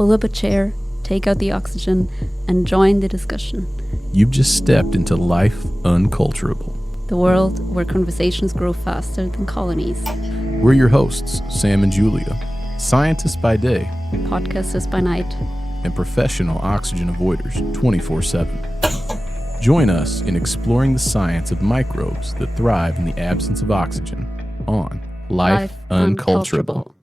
pull up a chair, take out the oxygen, and join the discussion. You've just stepped into Life Unculturable, the world where conversations grow faster than colonies. We're your hosts, Sam and Julia, scientists by day, podcasters by night, and professional oxygen avoiders 24/7. Join us in exploring the science of microbes that thrive in the absence of oxygen on Life Unculturable.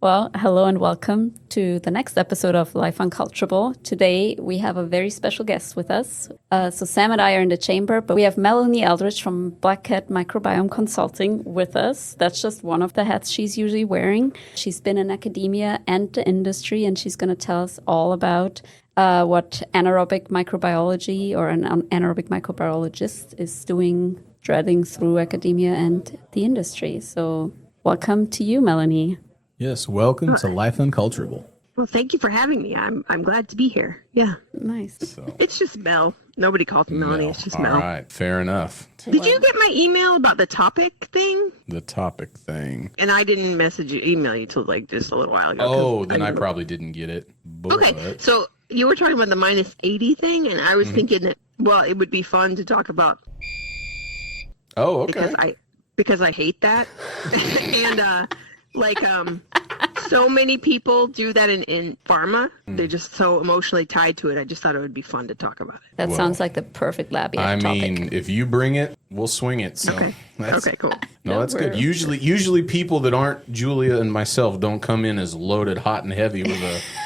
Well, hello and welcome to the next episode of Life Unculturable. Today we have a very special guest with us. So Sam and I are in the chamber, but we have Melanie Eldridge from Black Cat Microbiome Consulting with us. That's just one of the hats she's usually wearing. She's been in academia and the industry, and she's going to tell us all about what anaerobic microbiology or an anaerobic microbiologist is doing, threading through academia and the industry. So welcome to you, Melanie. Yes, welcome to Life Unculturable. Well, thank you for having me. I'm glad to be here. Yeah. Nice. So, It's just Mel. Nobody calls me Melanie. It's just Mel. All right, fair enough. Did you get my email about the topic thing? The topic thing. And I didn't email you till like just a little while ago. Oh, then I probably didn't get it. But Okay, so you were talking about the minus 80 thing, and I was thinking that, well, it would be fun to talk about Oh, okay. because I hate that. And so many people do that in pharma. They're just so emotionally tied to it. I just thought it would be fun to talk about it. That sounds like the perfect lab topic. I mean, if you bring it, we'll swing it. So Okay, cool. No, that's good. Usually people that aren't Julia and myself don't come in as loaded, hot and heavy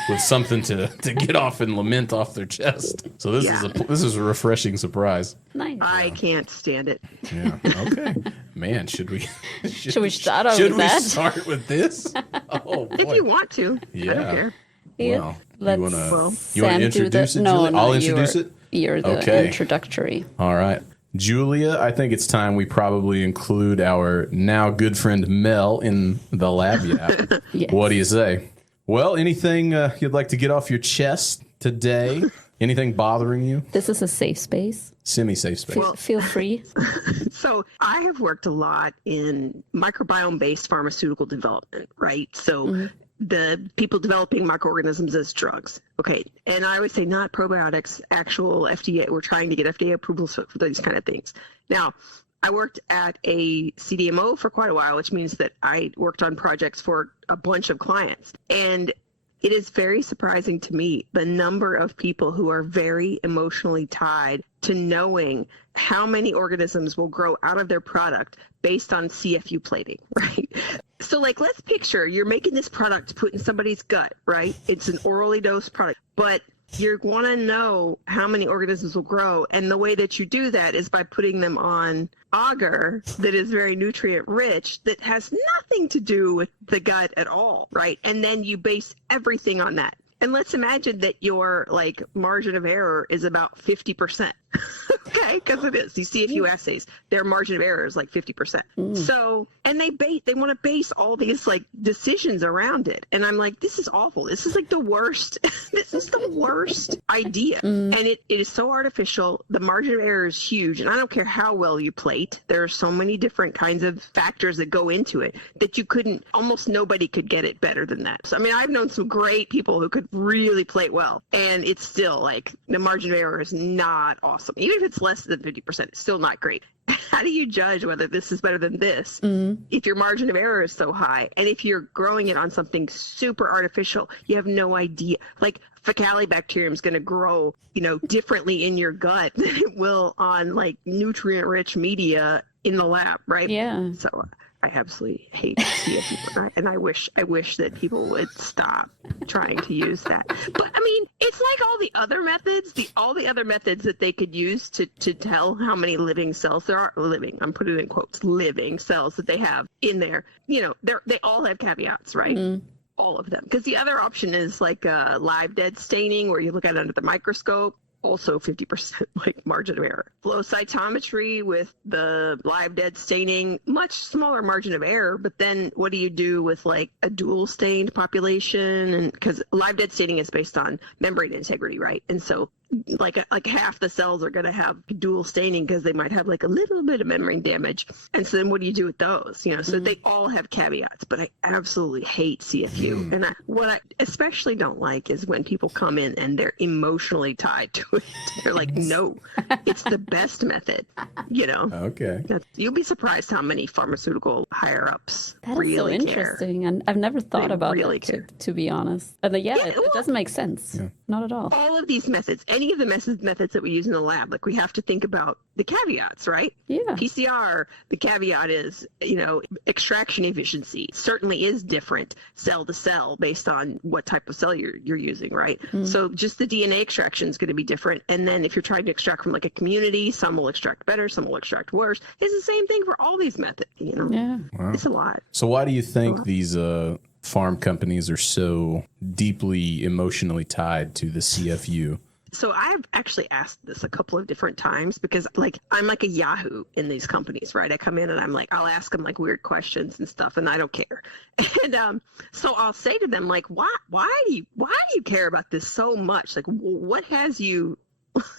with something to get off and lament off their chest. So this is a refreshing surprise. Nice. I can't stand it. Yeah. Okay. Man, should we start with Should we that? start with this? Oh boy. If you want to. Yeah. I don't care. Well, Let's you want Sam to do introduce the, it, no, Julia? no, I'll introduce it. You're the Okay. introductory. All right. Julia, I think it's time we probably include our now good friend Mel in the lab yap. Yes. What do you say? Well, anything you'd like to get off your chest today? Anything bothering you? This is a safe space. Semi-safe space. Feel free. So I have worked a lot in microbiome-based pharmaceutical development, right? So the people developing microorganisms as drugs. Okay. And I always say not probiotics, actual FDA. We're trying to get FDA approvals for these kind of things. Now, I worked at a CDMO for quite a while, which means that I worked on projects for a bunch of clients. And it is very surprising to me the number of people who are very emotionally tied to knowing how many organisms will grow out of their product based on CFU plating, right? So let's picture you're making this product to put in somebody's gut, right? It's an orally dosed product, but you want to know how many organisms will grow. And the way that you do that is by putting them on agar that is very nutrient rich, that has nothing to do with the gut at all, right? And then you base everything on that. And let's imagine that your margin of error is about 50%. Okay, because it is. You see a few assays, their margin of error is 50%. So, and they want to base all these decisions around it. And I'm like, this is awful. This is the worst. This is the worst idea. And it is so artificial. The margin of error is huge. And I don't care how well you plate. There are so many different kinds of factors that go into it that almost nobody could get it better than that. So, I mean, I've known some great people who could really plate well. And it's still the margin of error is not awesome. Even if it's less than 50%, it's still not great. How do you judge whether this is better than this if your margin of error is so high? And if you're growing it on something super artificial, you have no idea. Faecalibacterium is going to grow, differently in your gut than it will on nutrient-rich media in the lab, right? Yeah. So I absolutely hate CFU, and I wish that people would stop trying to use that. But I mean, it's like all the other methods, that they could use to tell how many living cells there are. Living, I'm putting it in quotes, living cells that they have in there. They all have caveats, right? All of them. Because the other option is live dead staining, where you look at it under the microscope. Also 50% margin of error. Flow cytometry with the live dead staining, much smaller margin of error, but then what do you do with a dual stained population? And because live dead staining is based on membrane integrity, right? And so like half the cells are going to have dual staining because they might have like a little bit of membrane damage. And so then what do you do with those? So they all have caveats, but I absolutely hate CFU. And what I especially don't like is when people come in and they're emotionally tied to it. They're like, no, it's the best method, Okay. You'll be surprised how many pharmaceutical higher ups That is really so care. interesting, and I've never thought They about really it, care. to be honest. It doesn't make sense. Yeah. Not at all. All of these methods, any of the methods that we use in the lab, like we have to think about the caveats, right? Yeah. PCR, the caveat is, extraction efficiency certainly is different cell to cell based on what type of cell you're using, right? So just the DNA extraction is going to be different. And then if you're trying to extract from like a community, some will extract better, some will extract worse. It's the same thing for all these methods, Yeah. Wow. It's a lot. So why do you think these farm companies are so deeply emotionally tied to the CFU? So I've actually asked this a couple of different times because I'm like a Yahoo in these companies, right? I come in and I'm like, I'll ask them like weird questions and stuff and I don't care. And so I'll say to them like, why do you care about this so much? Like what has you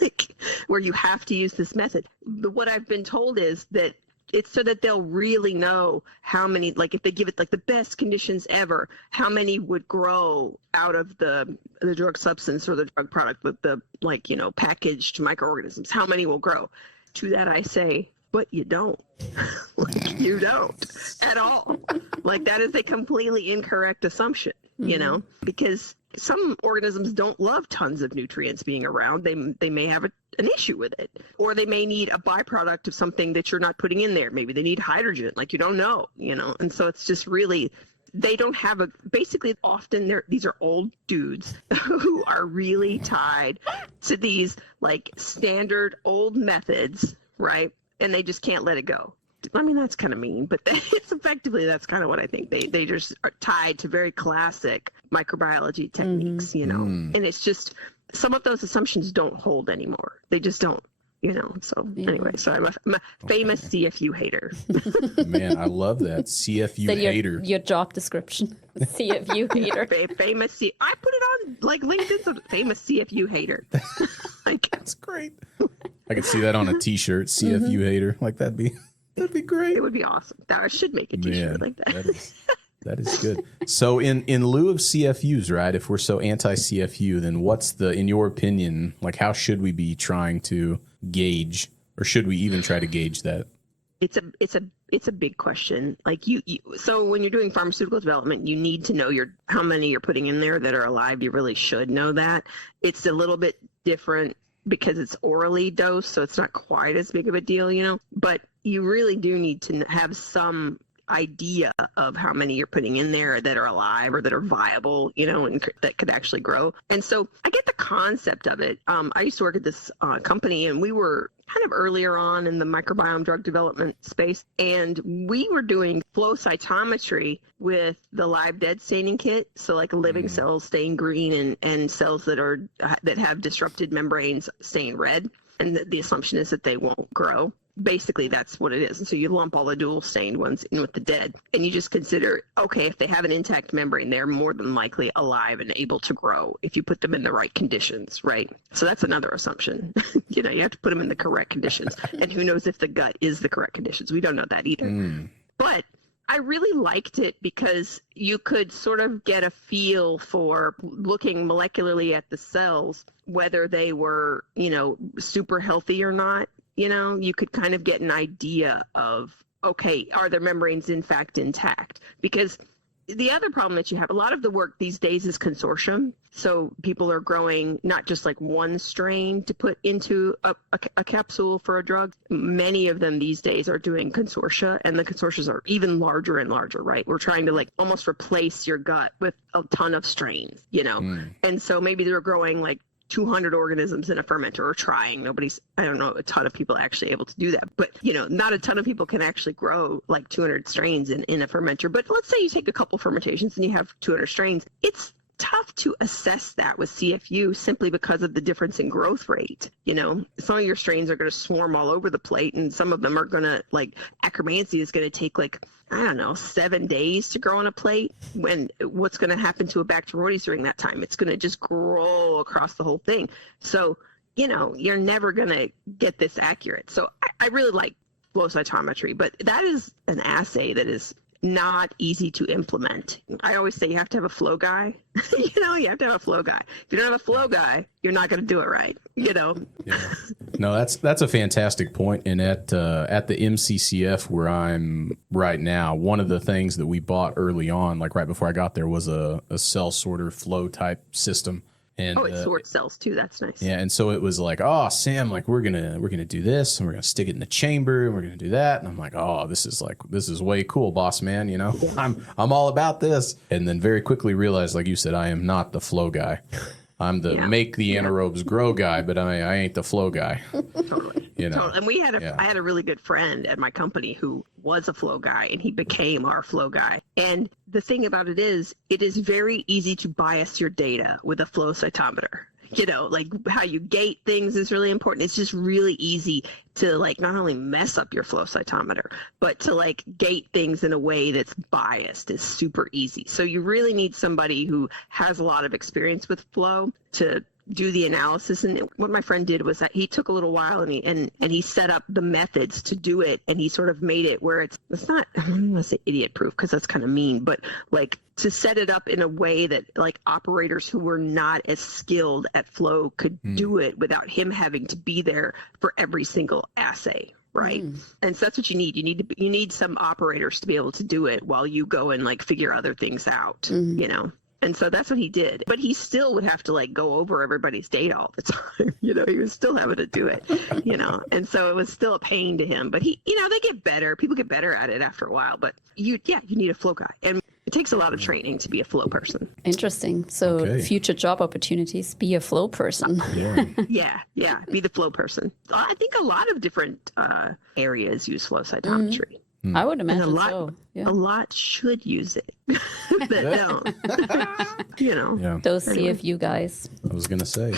like where you have to use this method? But what I've been told is that it's so that they'll really know how many, like if they give it like the best conditions ever, how many would grow out of the drug substance or the drug product with the packaged microorganisms, how many will grow. To that I say, but you don't. Like, you don't at all. Like that is a completely incorrect assumption, because some organisms don't love tons of nutrients being around. They may have an issue with it, or they may need a byproduct of something that you're not putting in there. Maybe they need hydrogen, like you don't know, and so it's just really, they don't have basically often these are old dudes who are really tied to these like standard old methods, right? And they just can't let it go. I mean, that's kind of mean, but it's effectively, that's kind of what I think. They just are tied to very classic microbiology techniques, and it's just, some of those assumptions don't hold anymore. They just don't, so anyway, so I'm a famous CFU hater. Man, I love that. CFU hater. Your job description, CFU hater. Famous I put it on like LinkedIn, so famous CFU hater. That's great. I could see that on a t-shirt, CFU hater. Like that'd be great. It would be awesome. I should make a t-shirt like that. That is good. So in lieu of CFUs, right, if we're so anti-CFU, then what's in your opinion, like how should we be trying to gauge, or should we even try to gauge that? It's a big question. Like so when you're doing pharmaceutical development, you need to know how many you're putting in there that are alive. You really should know that. It's a little bit different because it's orally dosed, so it's not quite as big of a deal, but you really do need to have some idea of how many you're putting in there that are alive or that are viable, and that could actually grow. And so I get the concept of it. I used to work at this company, and we were kind of earlier on in the microbiome drug development space, and we were doing flow cytometry with the live dead staining kit. So like living cells stain green and cells that have disrupted membranes stain red. And the assumption is that they won't grow. Basically, that's what it is. And so you lump all the dual stained ones in with the dead, and you just consider, okay, if they have an intact membrane, they're more than likely alive and able to grow if you put them in the right conditions, right? So that's another assumption. You have to put them in the correct conditions. And who knows if the gut is the correct conditions? We don't know that either. But I really liked it because you could sort of get a feel for looking molecularly at the cells, whether they were, super healthy or not. You could kind of get an idea of, okay, are their membranes in fact intact? Because the other problem that you have, a lot of the work these days is consortium. So people are growing not just like one strain to put into a capsule for a drug. Many of them these days are doing consortia, and the consortia are even larger and larger, right? We're trying to like almost replace your gut with a ton of strains, And so maybe they're growing like 200 organisms in a fermenter, or trying. I don't know a ton of people actually able to do that, but not a ton of people can actually grow like 200 strains in a fermenter. But let's say you take a couple fermentations and you have 200 strains. It's tough to assess that with CFU simply because of the difference in growth rate. Some of your strains are going to swarm all over the plate, and some of them are going to, like Akkermansia is going to take 7 days to grow on a plate, when what's going to happen to a Bacteroides during that time? It's going to just grow across the whole thing. So you're never going to get this accurate. So I really like flow cytometry, but that is an assay that is not easy to implement. I always say you have to have a flow guy. You have to have a flow guy. If you don't have a flow guy, you're not going to do it right. Yeah. No, that's a fantastic point. And at the MCCF where I'm right now, one of the things that we bought early on, like right before I got there, was a cell sorter flow type system. And, it sorts cells too. That's nice. Yeah, and so it was like, oh, Sam, like we're gonna do this, and we're gonna stick it in the chamber, and we're gonna do that, and I'm like, oh, this is way cool, boss man. I'm all about this. And then very quickly realized, like you said, I am not the flow guy. I'm the make the anaerobes grow guy, but I ain't the flow guy. Totally. Totally. And I had a really good friend at my company who was a flow guy, and he became our flow guy. And the thing about it is very easy to bias your data with a flow cytometer. Like how you gate things is really important. It's just really easy to like not only mess up your flow cytometer, but to like gate things in a way that's biased is super easy. So you really need somebody who has a lot of experience with flow to do the analysis. And what my friend did was that he took a little while and he set up the methods to do it, and he sort of made it where it's not, I don't want to say idiot proof because that's kind of mean, but like to set it up in a way that like operators who were not as skilled at flow could do it without him having to be there for every single assay. Right. And so that's what you need. You need some operators to be able to do it while you go and like figure other things out, And so that's what he did. But he still would have to like go over everybody's data all the time. He was still having to do it, And so it was still a pain to him. But they get better. People get better at it after a while. But you need a flow guy. And it takes a lot of training to be a flow person. Interesting. So future job opportunities, be a flow person. Yeah. Be the flow person. I think a lot of different areas use flow cytometry. I would imagine a lot should use it that don't. Those CFU guys. I was gonna say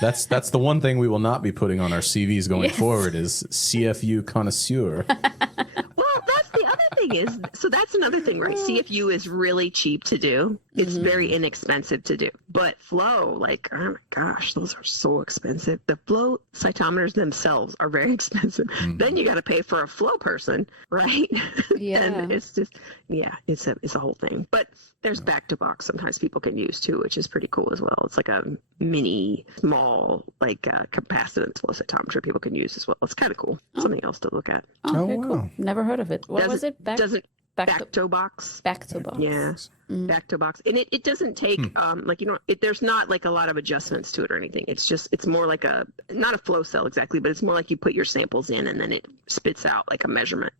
that's the one thing we will not be putting on our CVs going forward is CFU connoisseur. Well, that's the other thing is, so that's another thing, right? CFU is really cheap to do. It's very inexpensive to do. But flow, like, oh my gosh, those are so expensive. The flow cytometers themselves are very expensive. Then you got to pay for a flow person, right? Yeah. And it's just, it's a whole thing. But there's back-to-box sometimes people can use too, which is pretty cool as well. It's like a mini, small, like capacitance flow cytometer people can use as well. It's kind of cool. Something else to look at. Okay, cool. Never heard of it. What was it? Back-to-box. Back-to-box. Yeah. Back-to-box. And it doesn't take, there's not like a lot of adjustments to it or anything. It's more like not a flow cell exactly, but it's more like you put your samples in and then it spits out like a measurement,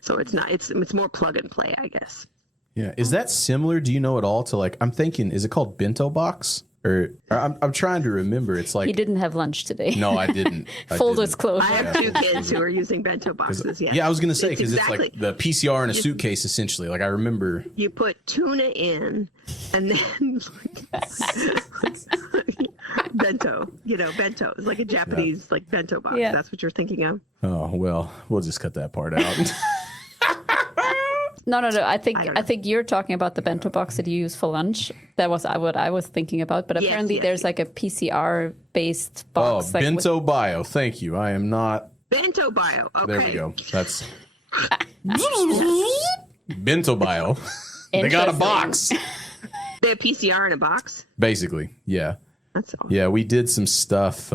So it's more plug and play, I guess. Yeah. Is that similar? Do you know at all to like, I'm thinking, is it called bento box? Or I'm trying to remember. It's like he didn't have lunch today. No, I didn't. Full disclosure. I have two kids who are using bento boxes. Yeah, I was going to say because it's like the PCR in a suitcase essentially. Like I remember you put tuna in, and then bento. Bento is like a Japanese like bento box. Yeah. That's what you're thinking of. Oh well, we'll just cut that part out. No. I think you're talking about the bento box that you use for lunch. That was what I was thinking about. But apparently there's like a PCR based box. Oh, bento bio. Thank you. I am not bento bio. Okay. There we go. That's bento bio. They got a box. They have PCR in a box. Basically, yeah. That's awesome. Yeah, we did some stuff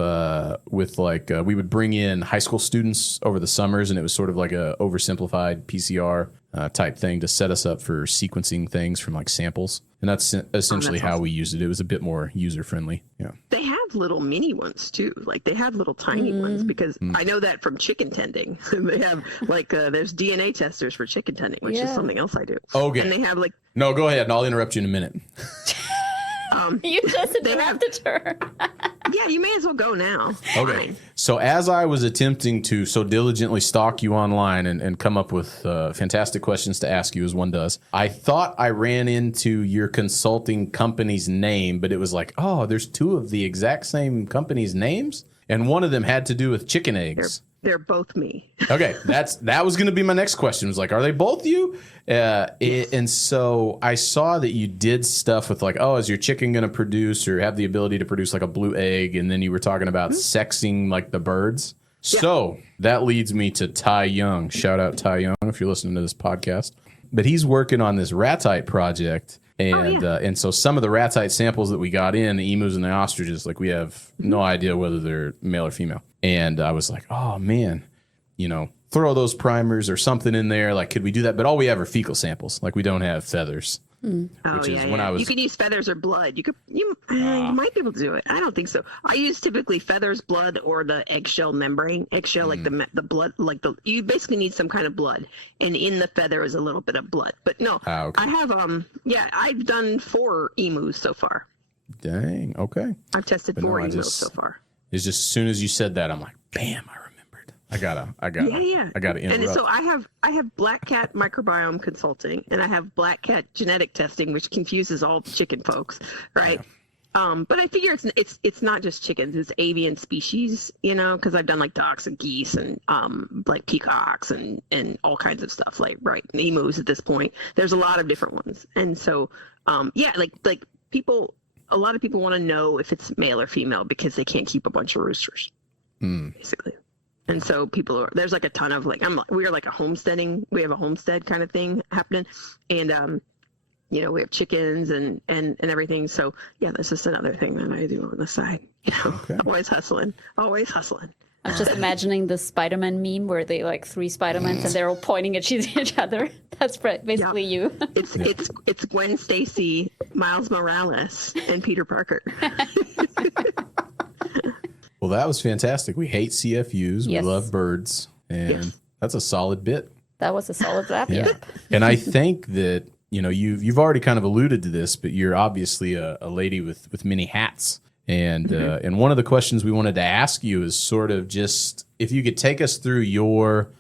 with like we would bring in high school students over the summers, and it was sort of like a oversimplified PCR type thing to set us up for sequencing things from like samples. And that's essentially how we used it. It was a bit more user friendly. Yeah. They have little mini ones too. Like they have little tiny ones because I know that from chicken tending. They have like there's DNA testers for chicken tending, which is something else I do. Okay. And they have like no, go ahead. And I'll interrupt you in a minute. You just interrupted her. Yeah, you may as well go now. Okay. Fine. So as I was attempting to so diligently stalk you online and come up with fantastic questions to ask you as one does, I thought I ran into your consulting company's name, but it was like, oh, there's two of the exact same company's names? And one of them had to do with chicken eggs. They're both me. Okay, that was going to be my next question. Was like, are they both you? And so I saw that you did stuff with like, oh, is your chicken going to produce or have the ability to produce like a blue egg? And then you were talking about sexing like the birds. Yeah. So that leads me to Ty Young. Shout out Ty Young if you're listening to this podcast. But he's working on this ratite project. And so some of the ratite samples that we got in, the emus and the ostriches, like we have no idea whether they're male or female. And I was like, oh, man, throw those primers or something in there. Like, could we do that? But all we have are fecal samples. Like, we don't have feathers. When I was... You can use feathers or blood. You might be able to do it. I don't think so. I use typically feathers, blood, or the eggshell membrane. Eggshell, like the blood, you basically need some kind of blood, and in the feather is a little bit of blood. But no, okay. I have I've done 4 emus so far. Dang. Okay. I've tested 4 emus so far. It's just as soon as you said that, I'm like, bam, I remembered. I gotta interrupt. And so I have Black Cat Microbiome Consulting, and I have Black Cat Genetic Testing, which confuses all chicken folks, right? Yeah. But I figure it's not just chickens; it's avian species, because I've done like ducks and geese and like peacocks and all kinds of stuff, like emus at this point. There's a lot of different ones, and so like people. A lot of people want to know if it's male or female because they can't keep a bunch of roosters, basically. And so there's like a ton of we are like we have a homestead kind of thing happening. And, we have chickens and everything. So yeah, that's just another thing that I do on the side, okay. Always hustling. I'm just imagining the Spider-Man meme where they like 3 Spider-Mans and they're all pointing at each other. That's basically you. It's Gwen Stacy, Miles Morales, and Peter Parker. Well, that was fantastic. We hate CFUs. We love birds. And that's a solid bit. That was a solid wrap. Yeah. And I think that, you've already kind of alluded to this, but you're obviously a lady with many hats. And and one of the questions we wanted to ask you is sort of just if you could take us through your,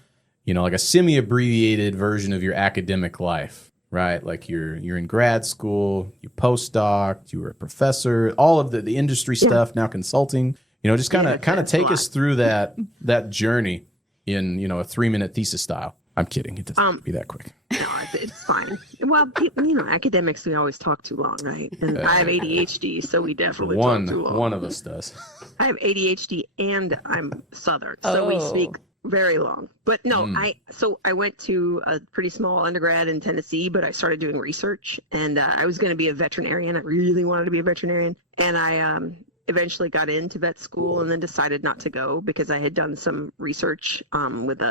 like a semi-abbreviated version of your academic life, right? Like you're in grad school, you postdoc, you were a professor, all of the industry stuff, now consulting. Just kind of take us through that journey in a 3-minute thesis style. I'm kidding. It doesn't have to be that quick. No, it's fine. Well, academics, we always talk too long, right? And I have ADHD, so we definitely talk too long. One of us does. I have ADHD and I'm Southern, so we speak very long. But no, I went to a pretty small undergrad in Tennessee, but I started doing research, and I was going to be a veterinarian. I really wanted to be a veterinarian, and I eventually got into vet school and then decided not to go because I had done some research with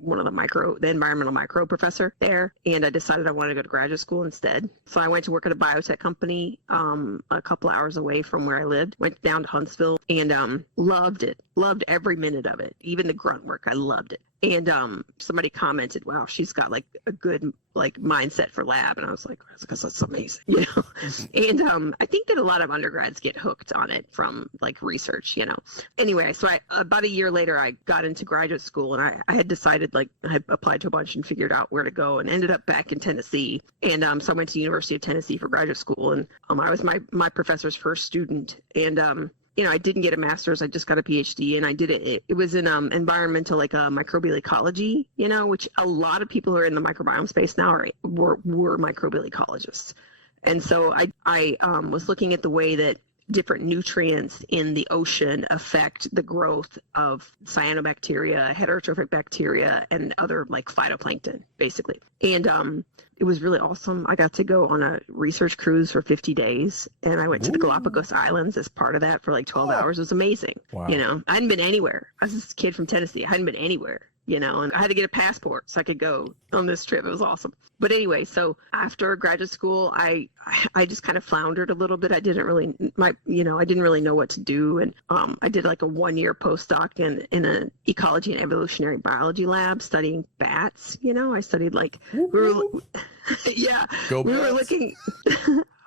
one of the environmental micro professor there, and I decided I wanted to go to graduate school instead. So I went to work at a biotech company a couple hours away from where I lived, went down to Huntsville, and loved it. Loved every minute of it, even the grunt work. I loved it. And somebody commented, wow, she's got like a good mindset for lab. And I was like, that's amazing, And I think that a lot of undergrads get hooked on it from research, Anyway, so about a year later, I got into graduate school, and I had decided I had applied to a bunch and figured out where to go, and ended up back in Tennessee. And so I went to the University of Tennessee for graduate school, and I was my professor's first student. And I didn't get a master's. I just got a PhD, and I did it. It was in environmental, microbial ecology, which a lot of people who are in the microbiome space now were microbial ecologists. And so I was looking at the way that different nutrients in the ocean affect the growth of cyanobacteria, heterotrophic bacteria, and other phytoplankton, basically. And it was really awesome. I got to go on a research cruise for 50 days, and I went to the Galapagos Islands as part of that for 12 hours. It was amazing. Wow. I hadn't been anywhere. I was this kid from Tennessee. I hadn't been anywhere. And I had to get a passport so I could go on this trip. It was awesome. But anyway, so after graduate school, I just kind of floundered a little bit. I didn't really know what to do. And I did a 1-year postdoc in an ecology and evolutionary biology lab studying bats. I studied Go we bats. were looking.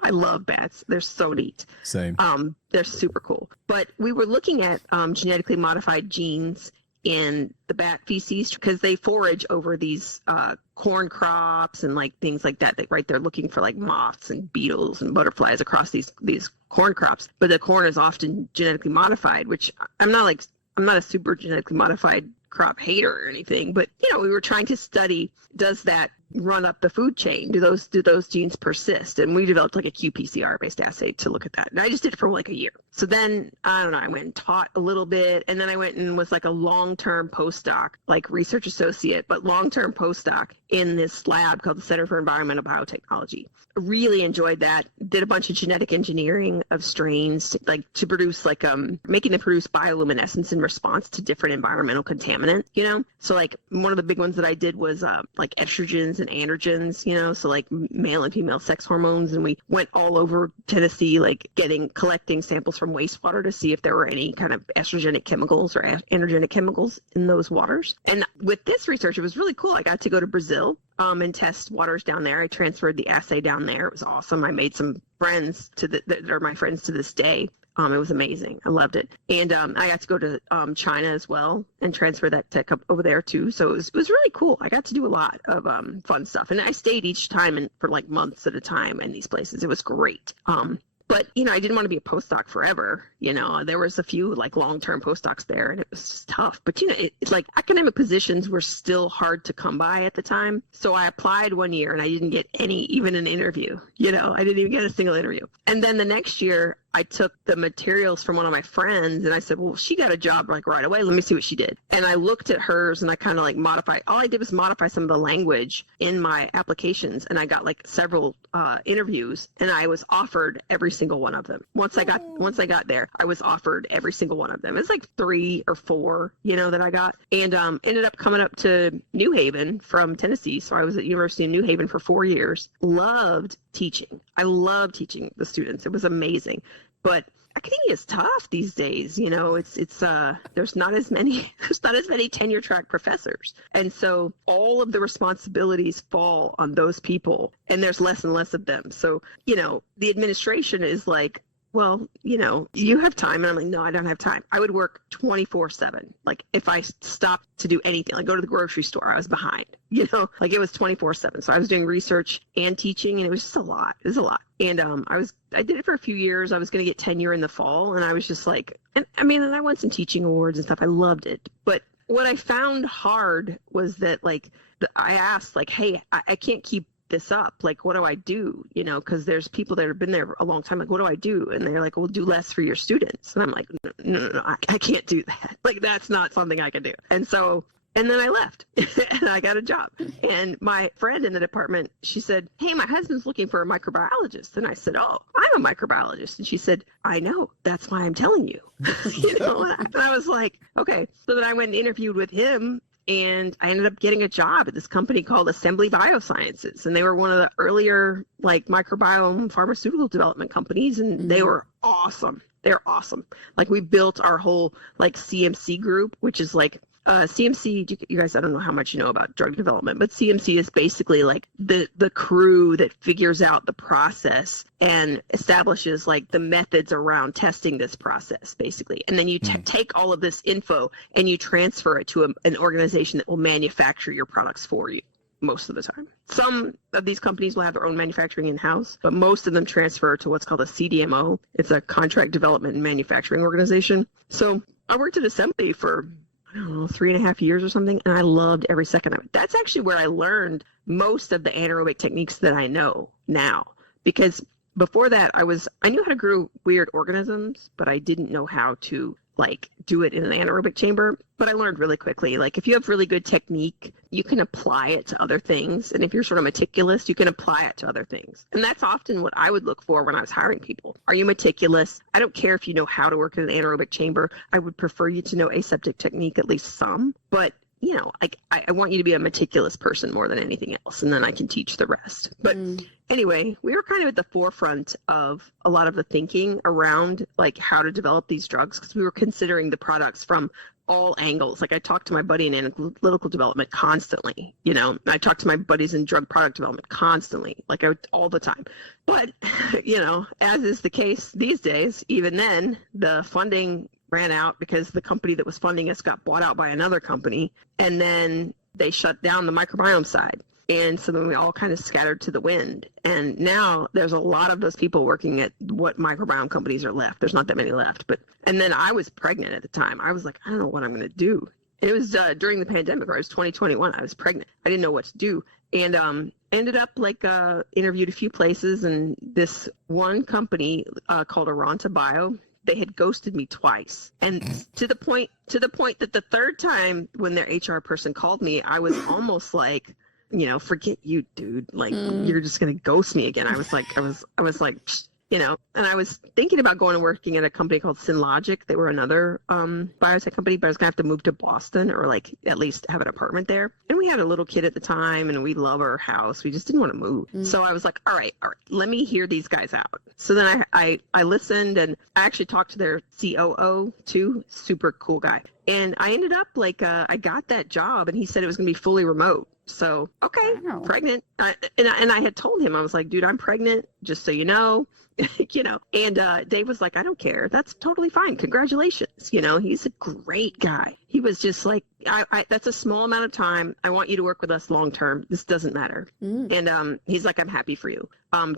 I love bats. They're so neat. Same. They're super cool. But we were looking at genetically modified genes in the bat feces because they forage over these corn crops and things like that. They're looking for moths and beetles and butterflies across these corn crops. But the corn is often genetically modified, which I'm not a super genetically modified crop hater or anything, but we were trying to study, does that run up the food chain? Do those genes persist? And we developed like a qPCR based assay to look at that. And I just did it for like a year. So then, I don't know, I went and taught a little bit, and then I went and was like a long-term postdoc, like research associate, but long-term postdoc in this lab called the Center for Environmental Biotechnology. Really enjoyed that. Did a bunch of genetic engineering of strains to produce making them produce bioluminescence in response to different environmental contaminant, So like one of the big ones that I did was like estrogens and androgens, so like male and female sex hormones. And we went all over Tennessee, like collecting samples from wastewater to see if there were any kind of estrogenic chemicals or androgenic chemicals in those waters. And with this research, it was really cool. I got to go to Brazil and test waters down there. I transferred the assay down there. It was awesome. I made some friends that are my friends to this day. It was amazing. I loved it. And I got to go to China as well and transfer that tech up over there too. So it was really cool. I got to do a lot of fun stuff. And I stayed each time for like months at a time in these places. It was great. But, I didn't want to be a postdoc forever. There was a few like long-term postdocs there, and it was just tough. But, it's like academic positions were still hard to come by at the time. So I applied one year and I didn't get even an interview. I didn't even get a single interview. And then the next year I took the materials from one of my friends and I said, well, she got a job like right away. Let me see what she did. And I looked at hers and I kind of like modified. All I did was modify some of the language in my applications, and I got like several interviews, and I was offered every single one of them. Once I got there, I was offered every single one of them. It's like 3 or 4, that I got, and ended up coming up to New Haven from Tennessee. So I was at University of New Haven for 4 years. Loved teaching. I love teaching the students. It was amazing. But academia is tough these days. There's not as many tenure track professors. And so all of the responsibilities fall on those people, and there's less and less of them. So, the administration is like, well, you have time. And I'm like, no, I don't have time. I would work 24/7. Like if I stopped to do anything, like go to the grocery store, I was behind, like it was 24/7. So I was doing research and teaching, and it was just a lot. It was a lot. And I did it for a few years. I was going to get tenure in the fall, and I was just like, and I won some teaching awards and stuff. I loved it. But what I found hard was that I asked hey, I can't keep this up. Like, what do I do? Because there's people that have been there a long time. Like, what do I do? And they're like, well, do less for your students. And I'm like, no, I can't do that. Like, that's not something I can do. And then I left and I got a job. And my friend in the department, she said, hey, my husband's looking for a microbiologist. And I said, oh, I'm a microbiologist. And she said, I know. That's why I'm telling you. And I was like, okay. So then I went and interviewed with him. And I ended up getting a job at this company called Assembly Biosciences. And they were one of the earlier microbiome pharmaceutical development companies. And they were awesome. They're awesome. Like we built our whole CMC group, which is CMC, you guys, I don't know how much you know about drug development, but CMC is basically like the crew that figures out the process and establishes the methods around testing this process, basically. And then you take all of this info and you transfer it to an organization that will manufacture your products for you most of the time. Some of these companies will have their own manufacturing in-house, but most of them transfer to what's called a CDMO. It's a contract development and manufacturing organization. So I worked at Assembly for 3.5 years or something, and I loved every second of it. That's actually where I learned most of the anaerobic techniques that I know now, because before that I knew how to grow weird organisms, but I didn't know how to do it in an anaerobic chamber. But I learned really quickly, if you have really good technique, you can apply it to other things. And if you're sort of meticulous, you can apply it to other things. And that's often what I would look for when I was hiring people. Are you meticulous? I don't care if you know how to work in an anaerobic chamber. I would prefer you to know aseptic technique, at least some. But I want you to be a meticulous person more than anything else, and then I can teach the rest. But anyway, we were kind of at the forefront of a lot of the thinking around how to develop these drugs, because we were considering the products from all angles. I talked to my buddy in analytical development constantly. I talked to my buddies in drug product development constantly, all the time. But, as is the case these days, even then, the funding ran out because the company that was funding us got bought out by another company, and then they shut down the microbiome side. And so then we all kind of scattered to the wind. And now there's a lot of those people working at what microbiome companies are left. There's not that many left. And then I was pregnant at the time. I was like, I don't know what I'm going to do. It was during the pandemic, or it was 2021. I was pregnant. I didn't know what to do. And ended up interviewed a few places, and this one company called Aranta Bio, they had ghosted me twice. And to the point that the third time when their HR person called me, I was almost like, forget you, dude. Like, you're just going to ghost me again. I was like, and I was thinking about going and working at a company called Synlogic. They were another biotech company, but I was going to have to move to Boston, or at least have an apartment there. And we had a little kid at the time, and we love our house. We just didn't want to move. So I was like, all right, let me hear these guys out. So then I listened, and I actually talked to their COO too, super cool guy. And I ended up I got that job, and he said it was going to be fully remote. So, okay, wow. Pregnant. And I had told him, I was like, dude, I'm pregnant, just so you know. And Dave was like, I don't care. That's totally fine. Congratulations. He's a great guy. He was just like, that's a small amount of time. I want you to work with us long term. This doesn't matter. And he's like, I'm happy for you.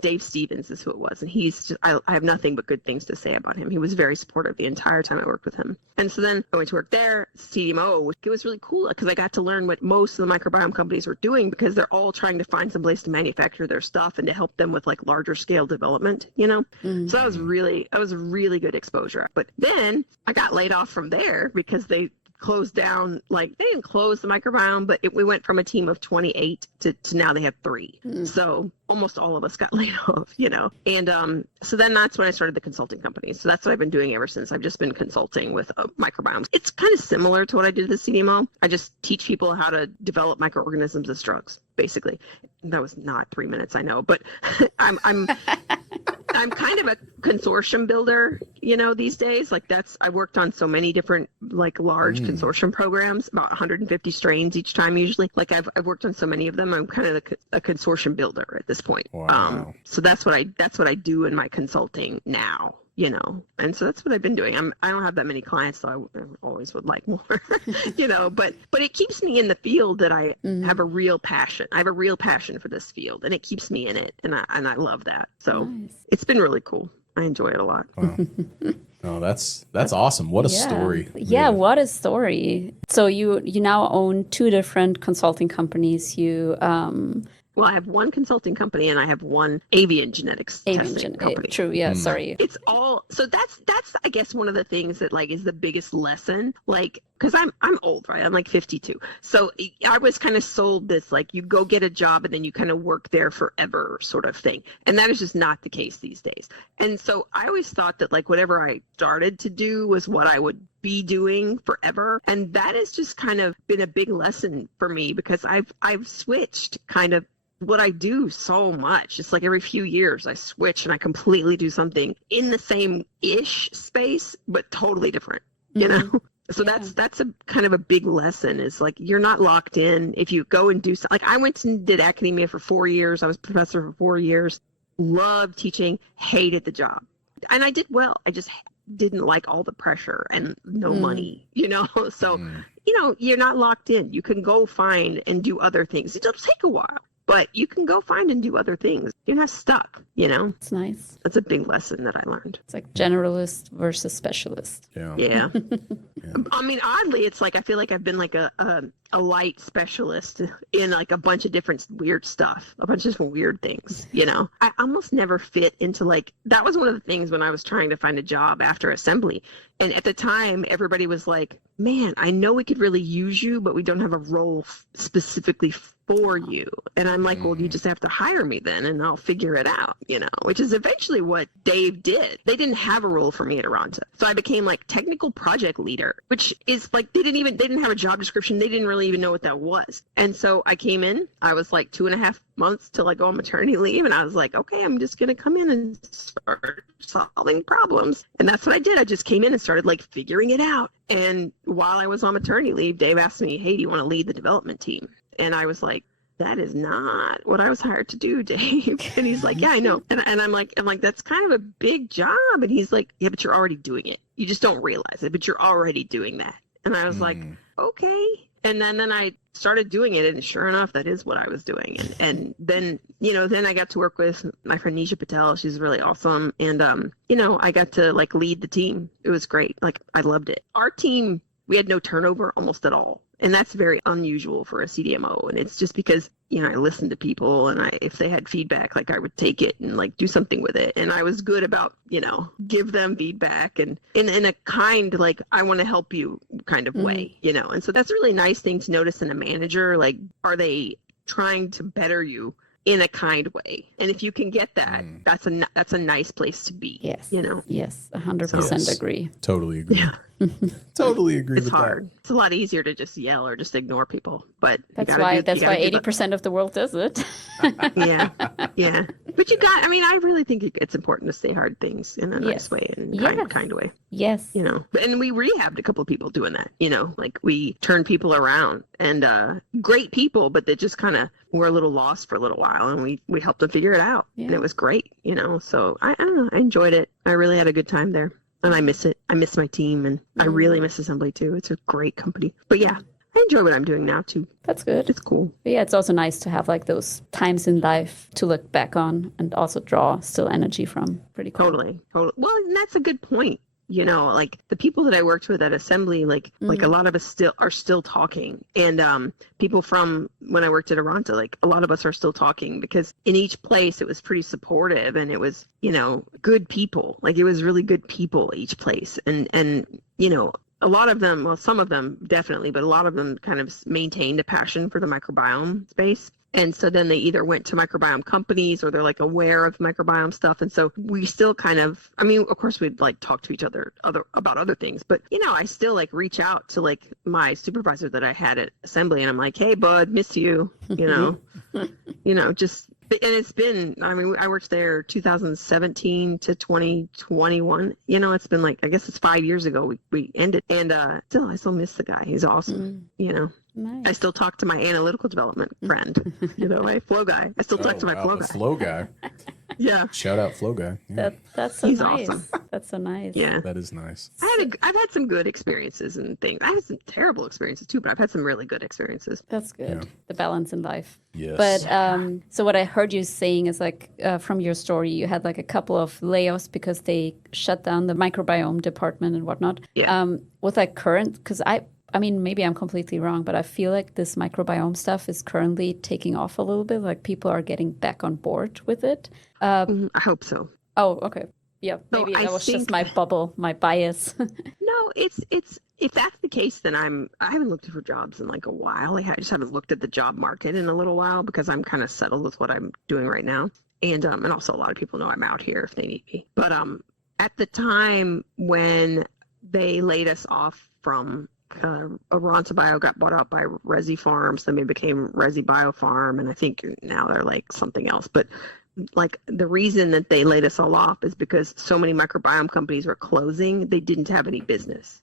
Dave Stevens is who it was. And he's just, I have nothing but good things to say about him. He was very supportive the entire time I worked with him. And so then I went to work there, CDMO. It was really cool because I got to learn what most of the microbiome companies were doing, because they're all trying to find some place to manufacture their stuff and to help them with larger scale development, So that was really good exposure. But then I got laid off from there because they closed down. They didn't close the microbiome, but we went from a team of 28 to now they have 3. So almost all of us got laid off, And so then that's when I started the consulting company. So that's what I've been doing ever since. I've just been consulting with microbiomes. It's kind of similar to what I did at the CDMO. I just teach people how to develop microorganisms as drugs, basically. That was not 3 minutes, I know, but I'm kind of a consortium builder, these days. I worked on so many different large consortium programs, about 150 strains each time usually. I've worked on so many of them. I'm kind of a consortium builder at this point. Wow. So that's what I do in my consulting now. And so that's what I've been doing. I don't have that many clients, so I always would like more, but it keeps me in the field that I have a real passion. I have a real passion for this field, and it keeps me in it. And I love that. So nice. It's been really cool. I enjoy it a lot. Wow. Oh, that's awesome. What a story. Yeah, what a story. So you now own 2 different consulting companies. Well, I have one consulting company, and I have one avian genetics testing company. True, yeah, sorry. It's all, so that's I guess one of the things that is the biggest lesson, because I'm old, right? I'm 52. So I was kind of sold this, you go get a job and then you kind of work there forever sort of thing. And that is just not the case these days. And so I always thought that whatever I started to do was what I would be doing forever. And that has just kind of been a big lesson for me, because I've switched kind of what I do so much. It's every few years I switch and I completely do something in the same-ish space, but totally different, So that's a kind of a big lesson, is you're not locked in. If you go and do something, I went and did academia for 4 years. I was a professor for 4 years, loved teaching, hated the job. And I did well. I just didn't like all the pressure and no money, So, you're not locked in. You can go find and do other things. It'll take a while, but you can go find and do other things. You're not stuck, It's nice. That's a big lesson that I learned. It's generalist versus specialist. Yeah. I mean, oddly, it's I feel like I've been a light specialist in a bunch of different weird stuff, a bunch of different weird things, I almost never fit into that was one of the things when I was trying to find a job after assembly. And at the time, everybody was like, man, I know we could really use you, but we don't have a role specifically for you. And I'm like, well, you just have to hire me then, and I'll figure it out, which is eventually what Dave did. They didn't have a role for me at Aranta. So I became technical project leader, which is they didn't have a job description. They didn't really even know what that was. And so I came in, I was 2.5 months till I go on maternity leave. And I was like, okay, I'm just going to come in and start solving problems. And that's what I did. I just came in and started figuring it out. And while I was on maternity leave, Dave asked me, hey, do you want to lead the development team? And I was like, that is not what I was hired to do, Dave. And he's like, yeah, I know. And I'm like, that's kind of a big job. And he's like, yeah, but you're already doing it. You just don't realize it, but you're already doing that. And I was like, okay. And then I started doing it, and sure enough, that is what I was doing. And then, then I got to work with my friend Nisha Patel. She's really awesome. And, I got to lead the team. It was great. I loved it. Our team We had no turnover almost at all. And that's very unusual for a CDMO. And it's just because, I listened to people, and if they had feedback, like I would take it and like do something with it. And I was good about, give them feedback and in a kind, like, I want to help you kind of way, And so that's a really nice thing to notice in a manager. Like, are they trying to better you in a kind way? And if you can get that, that's a nice place to be. Yes. Yes. 100% agree. Totally agree. Yeah. Totally agree. It's with hard. That. It's a lot easier to just yell or just ignore people. But that's why 80% of the world does it. Yeah. But I really think it's important to say hard things in a nice way and kind way. Yes. And we rehabbed a couple of people doing that. Like we turned people around, and great people, but they just kind of were a little lost for a little while, and we helped them figure it out, and it was great. So I don't know, I enjoyed it. I really had a good time there. And I miss it. I miss my team, and I really miss Assembly too. It's a great company. But yeah, I enjoy what I'm doing now too. That's good. It's cool. But yeah, it's also nice to have like those times in life to look back on and also draw still energy from. Pretty cool. Totally. Well, and that's a good point. Like the people that I worked with at Assembly, like a lot of us are still talking, and people from when I worked at Aranta, like a lot of us are still talking, because in each place it was pretty supportive, and it was, good people. Like it was really good people each place, and a lot of them, well, some of them definitely, but a lot of them kind of maintained a passion for the microbiome space. And so then they either went to microbiome companies, or they're like aware of microbiome stuff. And so we still kind of, of course we'd like talk to each other about other things, but I still like reach out to like my supervisor that I had at Assembly, and I'm like, hey bud, miss you, just, and it's been, I worked there 2017 to 2021. It's been like, I guess it's 5 years ago we ended, and I still miss the guy. He's awesome. Nice. I still talk to my analytical development friend, my flow guy. I still talk to my flow guy. Flow guy. Yeah. Shout out flow guy. Yeah. That's so He's nice. Awesome. That's so nice. Yeah. That is nice. I've had some good experiences and things. I had some terrible experiences too, but I've had some really good experiences. That's good. Yeah. The balance in life. Yes. But so what I heard you saying is like from your story, you had like a couple of layoffs because they shut down the microbiome department and whatnot. Yeah. With like current, because maybe I'm completely wrong, but I feel like this microbiome stuff is currently taking off a little bit. Like people are getting back on board with it. I hope so. Oh, okay. Yeah, maybe that was just my bubble, my bias. No, it's if that's the case, then I haven't looked for jobs in like a while. I just haven't looked at the job market in a little while, because I'm kind of settled with what I'm doing right now. And also a lot of people know I'm out here if they need me. But at the time when they laid us off from Aranta Bio, got bought out by Resi Farms, then they became Resi Biofarm, and I think now they're like something else. But like the reason that they laid us all off is because so many microbiome companies were closing, they didn't have any business.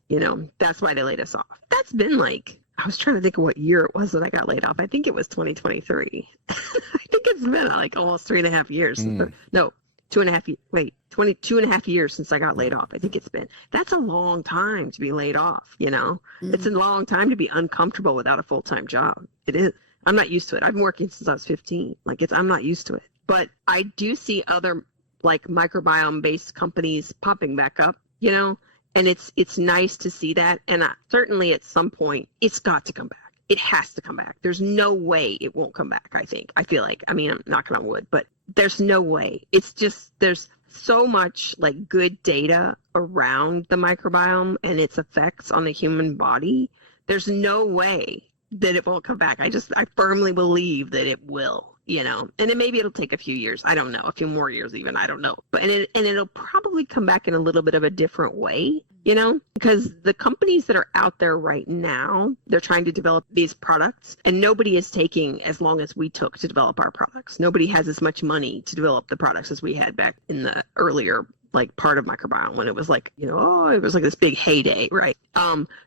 That's why they laid us off. That's been like, I was trying to think of what year it was that I got laid off. I think it was 2023. I think it's been like almost 3.5 years. No, 22.5 years since I got laid off. I think it's been. That's a long time to be laid off, It's a long time to be uncomfortable without a full-time job. It is. I'm not used to it. I've been working since I was 15. I'm not used to it. But I do see other like microbiome-based companies popping back up, and it's nice to see that. And certainly at some point, it's got to come back. It has to come back. There's no way it won't come back, I think. I feel like, I'm knocking on wood, but there's no way. It's just, there's so much like good data around the microbiome and its effects on the human body. There's no way that it won't come back. I firmly believe that it will, and then maybe it'll take a few years. I don't know, a few more years even. I don't know. But it'll probably come back in a little bit of a different way, because the companies that are out there right now, they're trying to develop these products, and nobody is taking as long as we took to develop our products. Nobody has as much money to develop the products as we had back in the earlier like part of microbiome, when it was like, it was like this big heyday, right?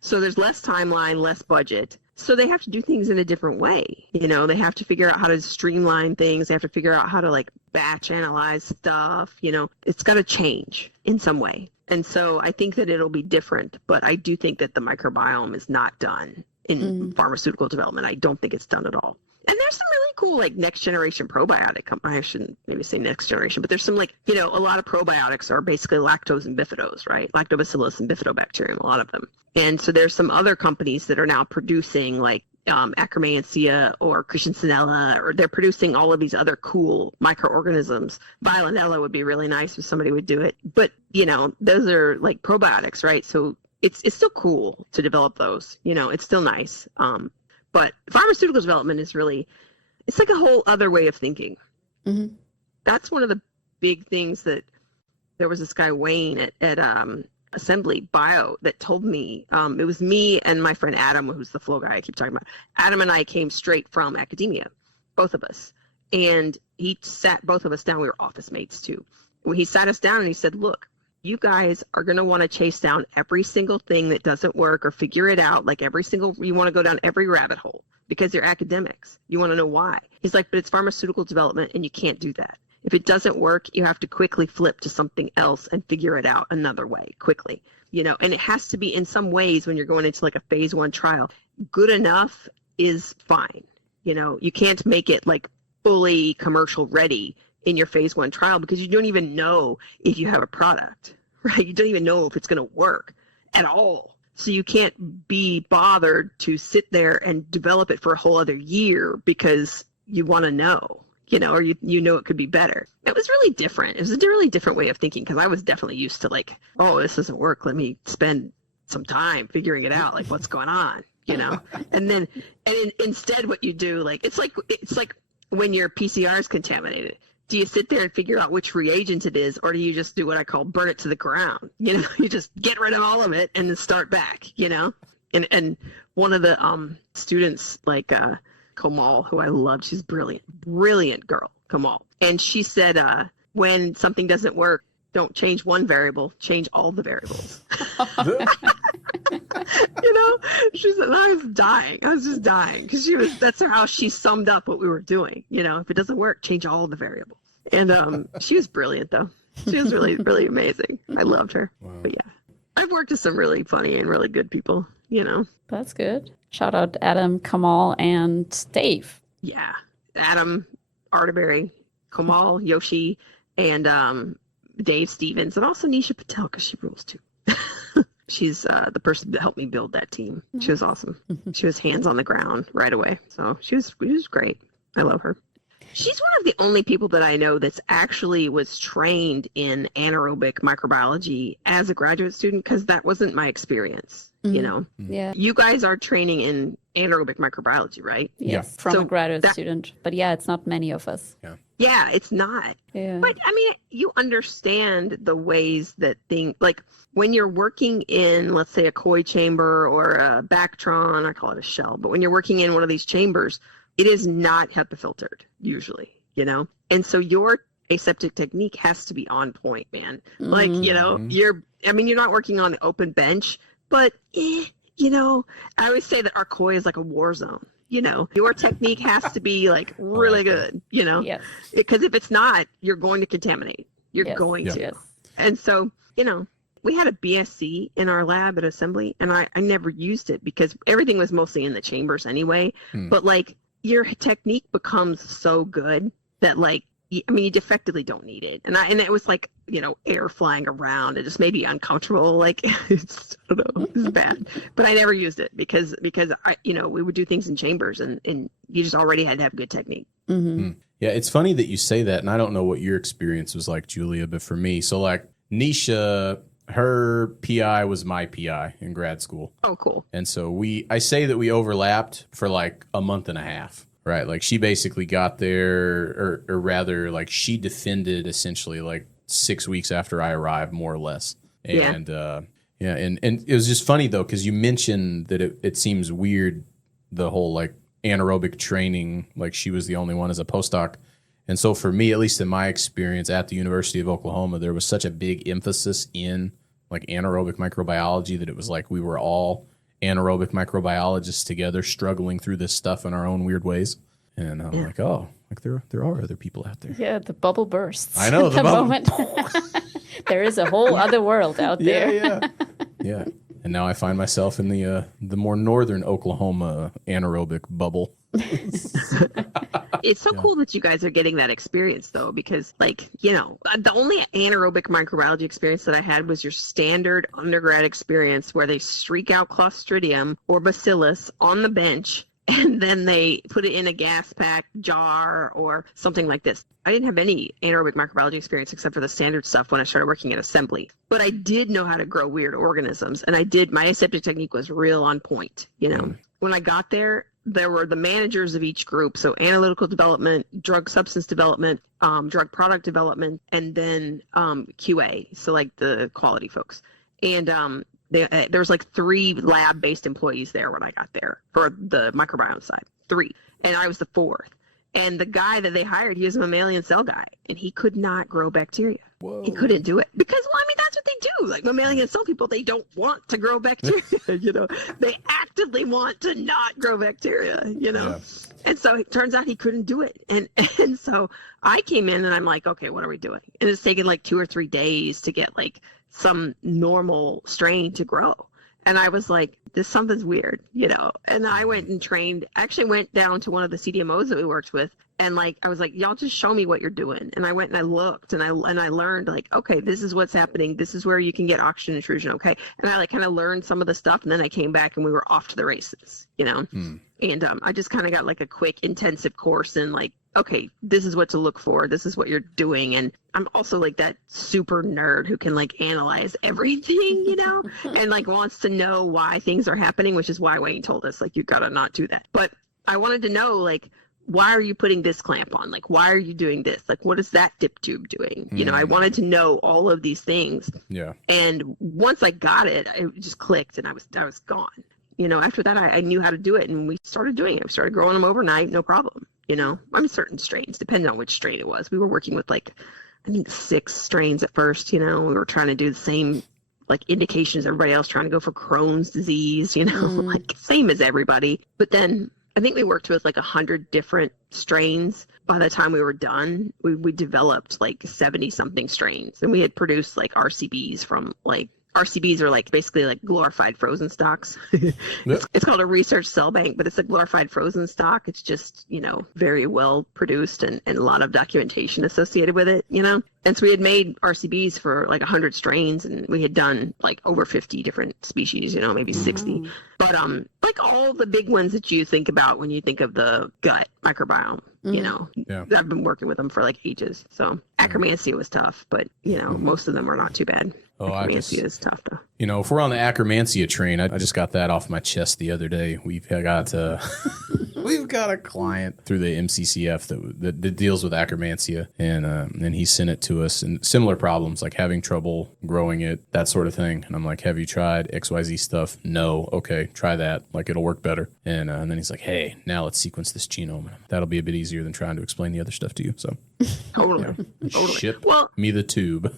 So there's less timeline, less budget. So they have to do things in a different way. They have to figure out how to streamline things. They have to figure out how to like batch analyze stuff. It's got to change in some way. And so I think that it'll be different, but I do think that the microbiome is not done in pharmaceutical development. I don't think it's done at all. And there's some really cool, like, next generation probiotic. I shouldn't maybe say next generation, but there's some, like, a lot of probiotics are basically lactose and bifidose, right? Lactobacillus and bifidobacterium, a lot of them. And so there's some other companies that are now producing, like, Akkermansia or Christianella, or they're producing all of these other cool microorganisms. Violinella would be really nice if somebody would do it. But, those are like probiotics, right? So it's still cool to develop those. It's still nice. But pharmaceutical development is it's like a whole other way of thinking. Mm-hmm. That's one of the big things that there was this guy, Wayne, at Assembly Bio that told me, it was me and my friend Adam, who's the flow guy I keep talking about. Adam and I came straight from academia, both of us. And he sat both of us down. We were office mates too. When he sat us down and he said, look, you guys are going to want to chase down every single thing that doesn't work or figure it out. Like you want to go down every rabbit hole because you're academics. You want to know why. He's like, but it's pharmaceutical development and you can't do that. If it doesn't work, you have to quickly flip to something else and figure it out another way quickly, and it has to be in some ways when you're going into like a phase 1 trial, good enough is fine. You can't make it like fully commercial ready in your phase 1 trial because you don't even know if you have a product, right? You don't even know if it's going to work at all. So you can't be bothered to sit there and develop it for a whole other year because you want to know, or it could be better. It was really different. It was a really different way of thinking because I was definitely used to like, oh, this doesn't work. Let me spend some time figuring it out, like what's going on, and instead what you do, like, it's like when your PCR is contaminated. Do you sit there and figure out which reagent it is, or do you just do what I call burn it to the ground? You just get rid of all of it and then start back, And one of the students, like Kamal, who I love, she's brilliant girl, Kamal. And she said, when something doesn't work, don't change one variable, change all the variables. She said, I was just dying because that's how she summed up what we were doing. If it doesn't work, change all the variables. And she was brilliant though. She was really, really amazing. I loved her. Wow. But yeah, I've worked with some really funny and really good people, That's good. Shout out Adam, Kamal, and Dave. Yeah. Adam, Arterberry, Kamal, Yoshi, and Dave Stevens, and also Nisha Patel because she rules too. She's the person that helped me build that team. Nice. She was awesome. She was hands on the ground right away. So she was great. I love her. She's one of the only people that I know that's actually was trained in anaerobic microbiology as a graduate student because that wasn't my experience. Yeah. You guys are training in anaerobic microbiology, right? Yes, from a graduate student. But yeah, it's not many of us. Yeah, it's not. Yeah. But I mean, you understand the ways that things, like when you're working in, let's say, a koi chamber or a Bactron, I call it a shell, but when you're working in one of these chambers, it is not HEPA filtered usually, And so your aseptic technique has to be on point, man. Like, you're not working on the open bench, but, I always say that our koi is like a war zone. Your technique has to be like really good, Yes. Because if it's not, you're going to contaminate. You're going to. Yes. And so, we had a BSC in our lab at Assembly, and I never used it because everything was mostly in the chambers anyway. But like your technique becomes so good that like, you effectively don't need it. And it was like, air flying around. It just made me uncomfortable. Like, I don't know, it's bad. But I never used it because I, we would do things in chambers and you just already had to have good technique. Mm-hmm. Yeah, it's funny that you say that. And I don't know what your experience was like, Julia, but for me, so like Nisha, her PI was my PI in grad school. Oh, cool. And so I say that we overlapped for like a month and a half. Right, like she basically got there, or rather, like she defended essentially like 6 weeks after I arrived, more or less. And and it was just funny though because you mentioned that it seems weird, the whole like anaerobic training, like she was the only one as a postdoc. And so for me, at least in my experience at the University of Oklahoma, there was such a big emphasis in like anaerobic microbiology that it was like we were all anaerobic microbiologists together struggling through this stuff in our own weird ways. And I'm like, oh, like there are other people out there. Yeah, the bubble bursts. I know, the bubble. Moment. There is a whole other world out there. Yeah. And now I find myself in the more northern Oklahoma anaerobic bubble. It's so cool that you guys are getting that experience, though, because, like, you know, the only anaerobic microbiology experience that I had was your standard undergrad experience where they streak out Clostridium or Bacillus on the bench and then they put it in a gas pack jar or something like this. I didn't have any anaerobic microbiology experience except for the standard stuff when I started working at Assembly. But I did know how to grow weird organisms, and my aseptic technique was real on point, you know. When I got there were the managers of each group. So analytical development, drug substance development, drug product development, and then QA. So like the quality folks. And there was like 3 lab-based employees there when I got there for the microbiome side, 3. And I was the 4th. And the guy that they hired, he was a mammalian cell guy, and he could not grow bacteria. Whoa. He couldn't do it because, well, I mean, that's what they do. Like mammalian cell people, they don't want to grow bacteria, you know. They actively want to not grow bacteria, you know. Yeah. And so it turns out he couldn't do it. And so I came in and I'm like, okay, what are we doing? And it's taken like 2 or 3 days to get like some normal strain to grow. And I was like, something's weird, you know. And I went and trained, actually went down to one of the CDMOs that we worked with. And like, I was like, y'all just show me what you're doing. And I went and I looked and I learned like, okay, this is what's happening. This is where you can get oxygen intrusion. Okay. And I like kind of learned some of the stuff. And then I came back and we were off to the races, you know. And I just kind of got like a quick intensive course in like, okay, this is what to look for. This is what you're doing. And I'm also like that super nerd who can like analyze everything, you know, and like wants to know why things are happening, which is why Wayne told us like, you got to not do that. But I wanted to know like, why are you putting this clamp on? Like, why are you doing this? Like, what is that dip tube doing? You know, I wanted to know all of these things. Yeah. And once I got it just clicked and I was gone. You know, after that, I knew how to do it and we started doing it. We started growing them overnight, no problem. You know, I mean, certain strains, depending on which strain it was. We were working with like, I think 6 strains at first, you know, we were trying to do the same like indications everybody else, trying to go for Crohn's disease, you know, like same as everybody. But then I think we worked with like 100 different strains. By the time we were done, we developed like 70 something strains, and we had produced like RCBs from like, RCBs are like basically like glorified frozen stocks. It's called a research cell bank, but it's a glorified frozen stock. It's just, you know, very well produced and a lot of documentation associated with it, you know. And so we had made RCBs for like 100 strains, and we had done like over 50 different species, you know, maybe 60. But like all the big ones that you think about when you think of the gut microbiome, you know, I've been working with them for like ages. So Akkermansia was tough, but you know, most of them are not too bad. Akkermansia is tough though. You know, if we're on the Akkermansia train, I just got that off my chest the other day. We've got a client through the MCCF that deals with Akkermansia, and he sent it to us, and similar problems like having trouble growing it, that sort of thing. And I'm like, have you tried XYZ stuff? No. Okay, try that. Like it'll work better. And then he's like, hey, now let's sequence this genome. That'll be a bit easier than trying to explain the other stuff to you. So totally. Ship me the tube.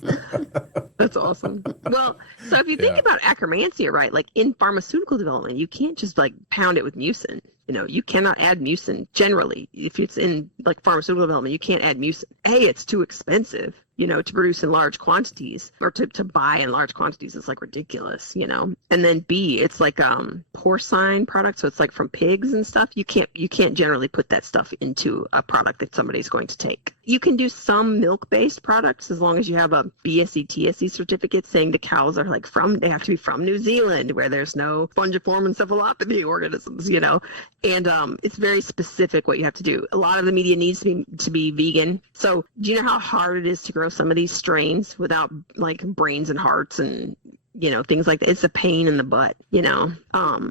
That's awesome. Well, so if you think about Akkermansia, right, like in pharmaceutical development, you can't just like pound it with mucin. You know, you cannot add mucin generally. If it's in like pharmaceutical development, you can't add mucin. A, it's too expensive, you know, to produce in large quantities, or to buy in large quantities. It's like ridiculous, you know. And then B, it's like porcine product, so it's like from pigs and stuff. You can't generally put that stuff into a product that somebody's going to take. You can do some milk-based products as long as you have a BSE TSE certificate saying the cows are like they have to be from New Zealand, where there's no fungiform encephalopathy organisms, you know. And it's very specific what you have to do. A lot of the media needs to be vegan. So do you know how hard it is to grow some of these strains without like brains and hearts and, you know, things like that? It's a pain in the butt, you know.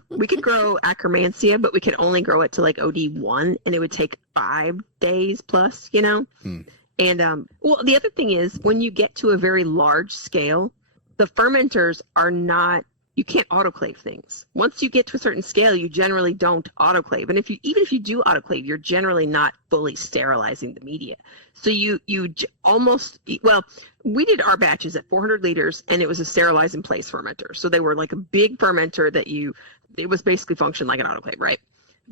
We could grow Akkermansia, but we could only grow it to like OD1, and it would take 5 days plus, you know. And well, the other thing is when you get to a very large scale, the fermenters are not, you can't autoclave things. Once you get to a certain scale, you generally don't autoclave. And even if you do autoclave, you're generally not fully sterilizing the media. So you almost, well, we did our batches at 400 liters, and it was a sterilize in place fermenter. So they were like a big fermenter it was basically functioned like an autoclave, right?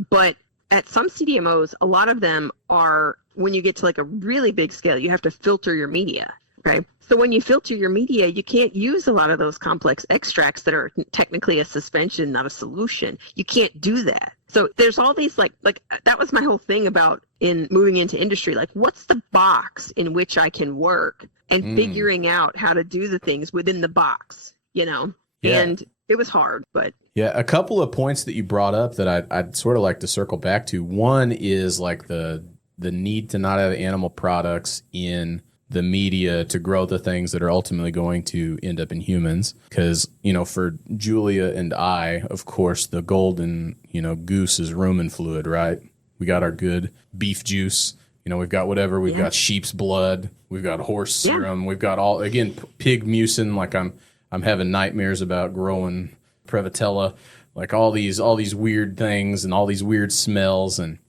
But at some CDMOs, a lot of them are, when you get to like a really big scale, you have to filter your media. Okay. So when you filter your media, you can't use a lot of those complex extracts that are technically a suspension, not a solution. You can't do that. So there's all these like that was my whole thing about in moving into industry. Like, what's the box in which I can work and figuring out how to do the things within the box, you know? Yeah. And it was hard, but yeah, a couple of points that you brought up that I'd sort of like to circle back to. One is like the need to not have animal products in the media to grow the things that are ultimately going to end up in humans. Because, you know, for Julia and I, of course, the golden, you know, goose is rumen fluid, right? We got our good beef juice. You know, we've got whatever. We've got sheep's blood. We've got horse serum. We've got all, again, pig mucin. Like I'm having nightmares about growing Prevotella, like all these weird things and all these weird smells. And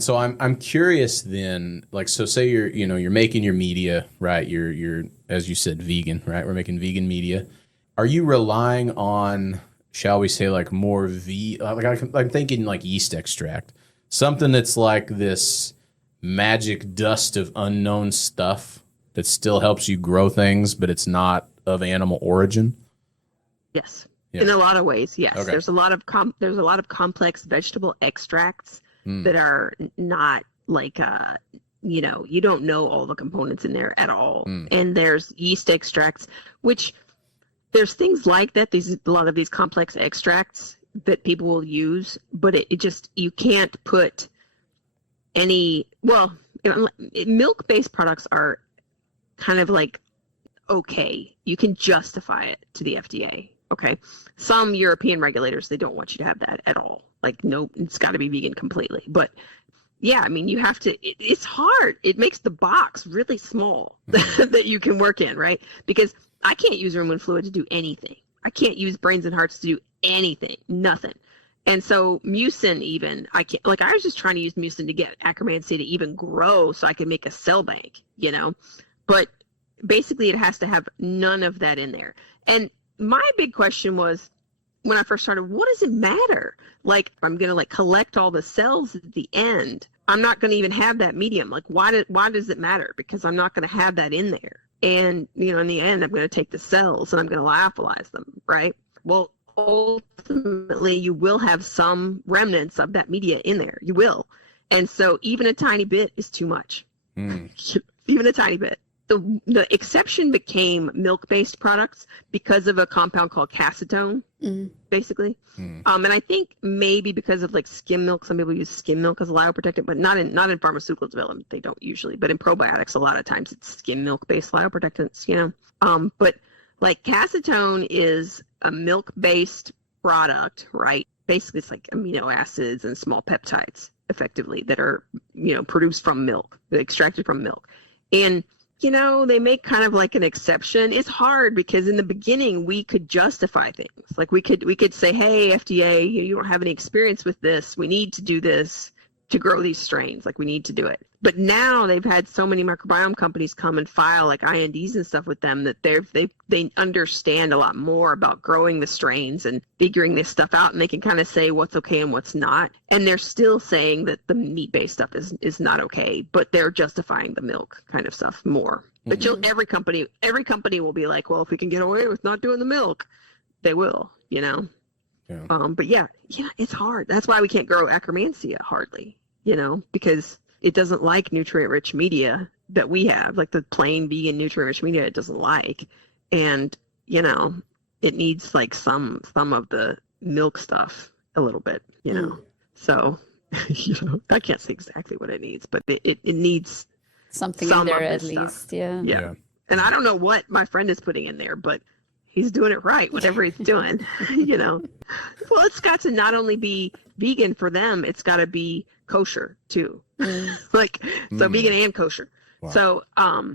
so I'm curious then, like, so say you're making your media, right? You're as you said, vegan, right? We're making vegan media. Are you relying on, shall we say, like more I'm thinking like yeast extract, something that's like this magic dust of unknown stuff that still helps you grow things, but it's not of animal origin? yes, Yeah. in a lot of ways, yes. Okay. There's a lot of complex vegetable extracts that are not like you know, you don't know all the components in there at all. And there's yeast extracts, which there's things like that. A lot of these complex extracts that people will use, but it just, you can't put any, well, milk-based products are kind of like, okay, you can justify it to the FDA. Okay. Some European regulators, they don't want you to have that at all. Like, no, it's got to be vegan completely. But yeah, I mean, you have to, it's hard. It makes the box really small that you can work in, right? Because I can't use rumen fluid to do anything. I can't use brains and hearts to do anything, nothing. And so mucin even, I can't, like, I was just trying to use mucin to get Akkermansia to even grow so I could make a cell bank, you know? But basically it has to have none of that in there. And my big question was, when I first started, what does it matter? Like, I'm going to like collect all the cells at the end. I'm not going to even have that medium. Like, why does it matter? Because I'm not going to have that in there. And, you know, in the end, I'm going to take the cells and I'm going to lyophilize them, right? Well, ultimately, you will have some remnants of that media in there. You will. And so even a tiny bit is too much. Even a tiny bit. The exception became milk-based products because of a compound called calcitone, basically. And I think maybe because of like skim milk, some people use skim milk as a lyoprotectant, but not in pharmaceutical development. They don't usually. But in probiotics, a lot of times it's skim milk-based lyoprotectants, you know. But like calcitone is a milk-based product, right? Basically, it's like amino acids and small peptides, effectively, that are, you know, produced from milk, extracted from milk. And you know, they make kind of like an exception. It's hard because in the beginning we could justify things. Like we could say, hey, FDA, you don't have any experience with this. We need to do this to grow these strains. Like, we need to do it. But now they've had so many microbiome companies come and file like INDs and stuff with them that they understand a lot more about growing the strains and figuring this stuff out, and they can kind of say what's okay and what's not. And they're still saying that the meat-based stuff is not okay, but they're justifying the milk kind of stuff more. But every company will be like, well, if we can get away with not doing the milk, they will, you know. Yeah. But yeah, it's hard. That's why we can't grow Akkermansia hardly, you know, because it doesn't like nutrient-rich media that we have, like the plain vegan nutrient-rich media it doesn't like. And, you know, it needs like some of the milk stuff a little bit, you know. So, you know, I can't say exactly what it needs, but it needs something some in there of at this least, stuff. yeah. And I don't know what my friend is putting in there, but he's doing it right, whatever he's doing, you know. Well, it's got to not only be vegan for them, it's got to be kosher too. Like, so vegan and kosher. Wow. So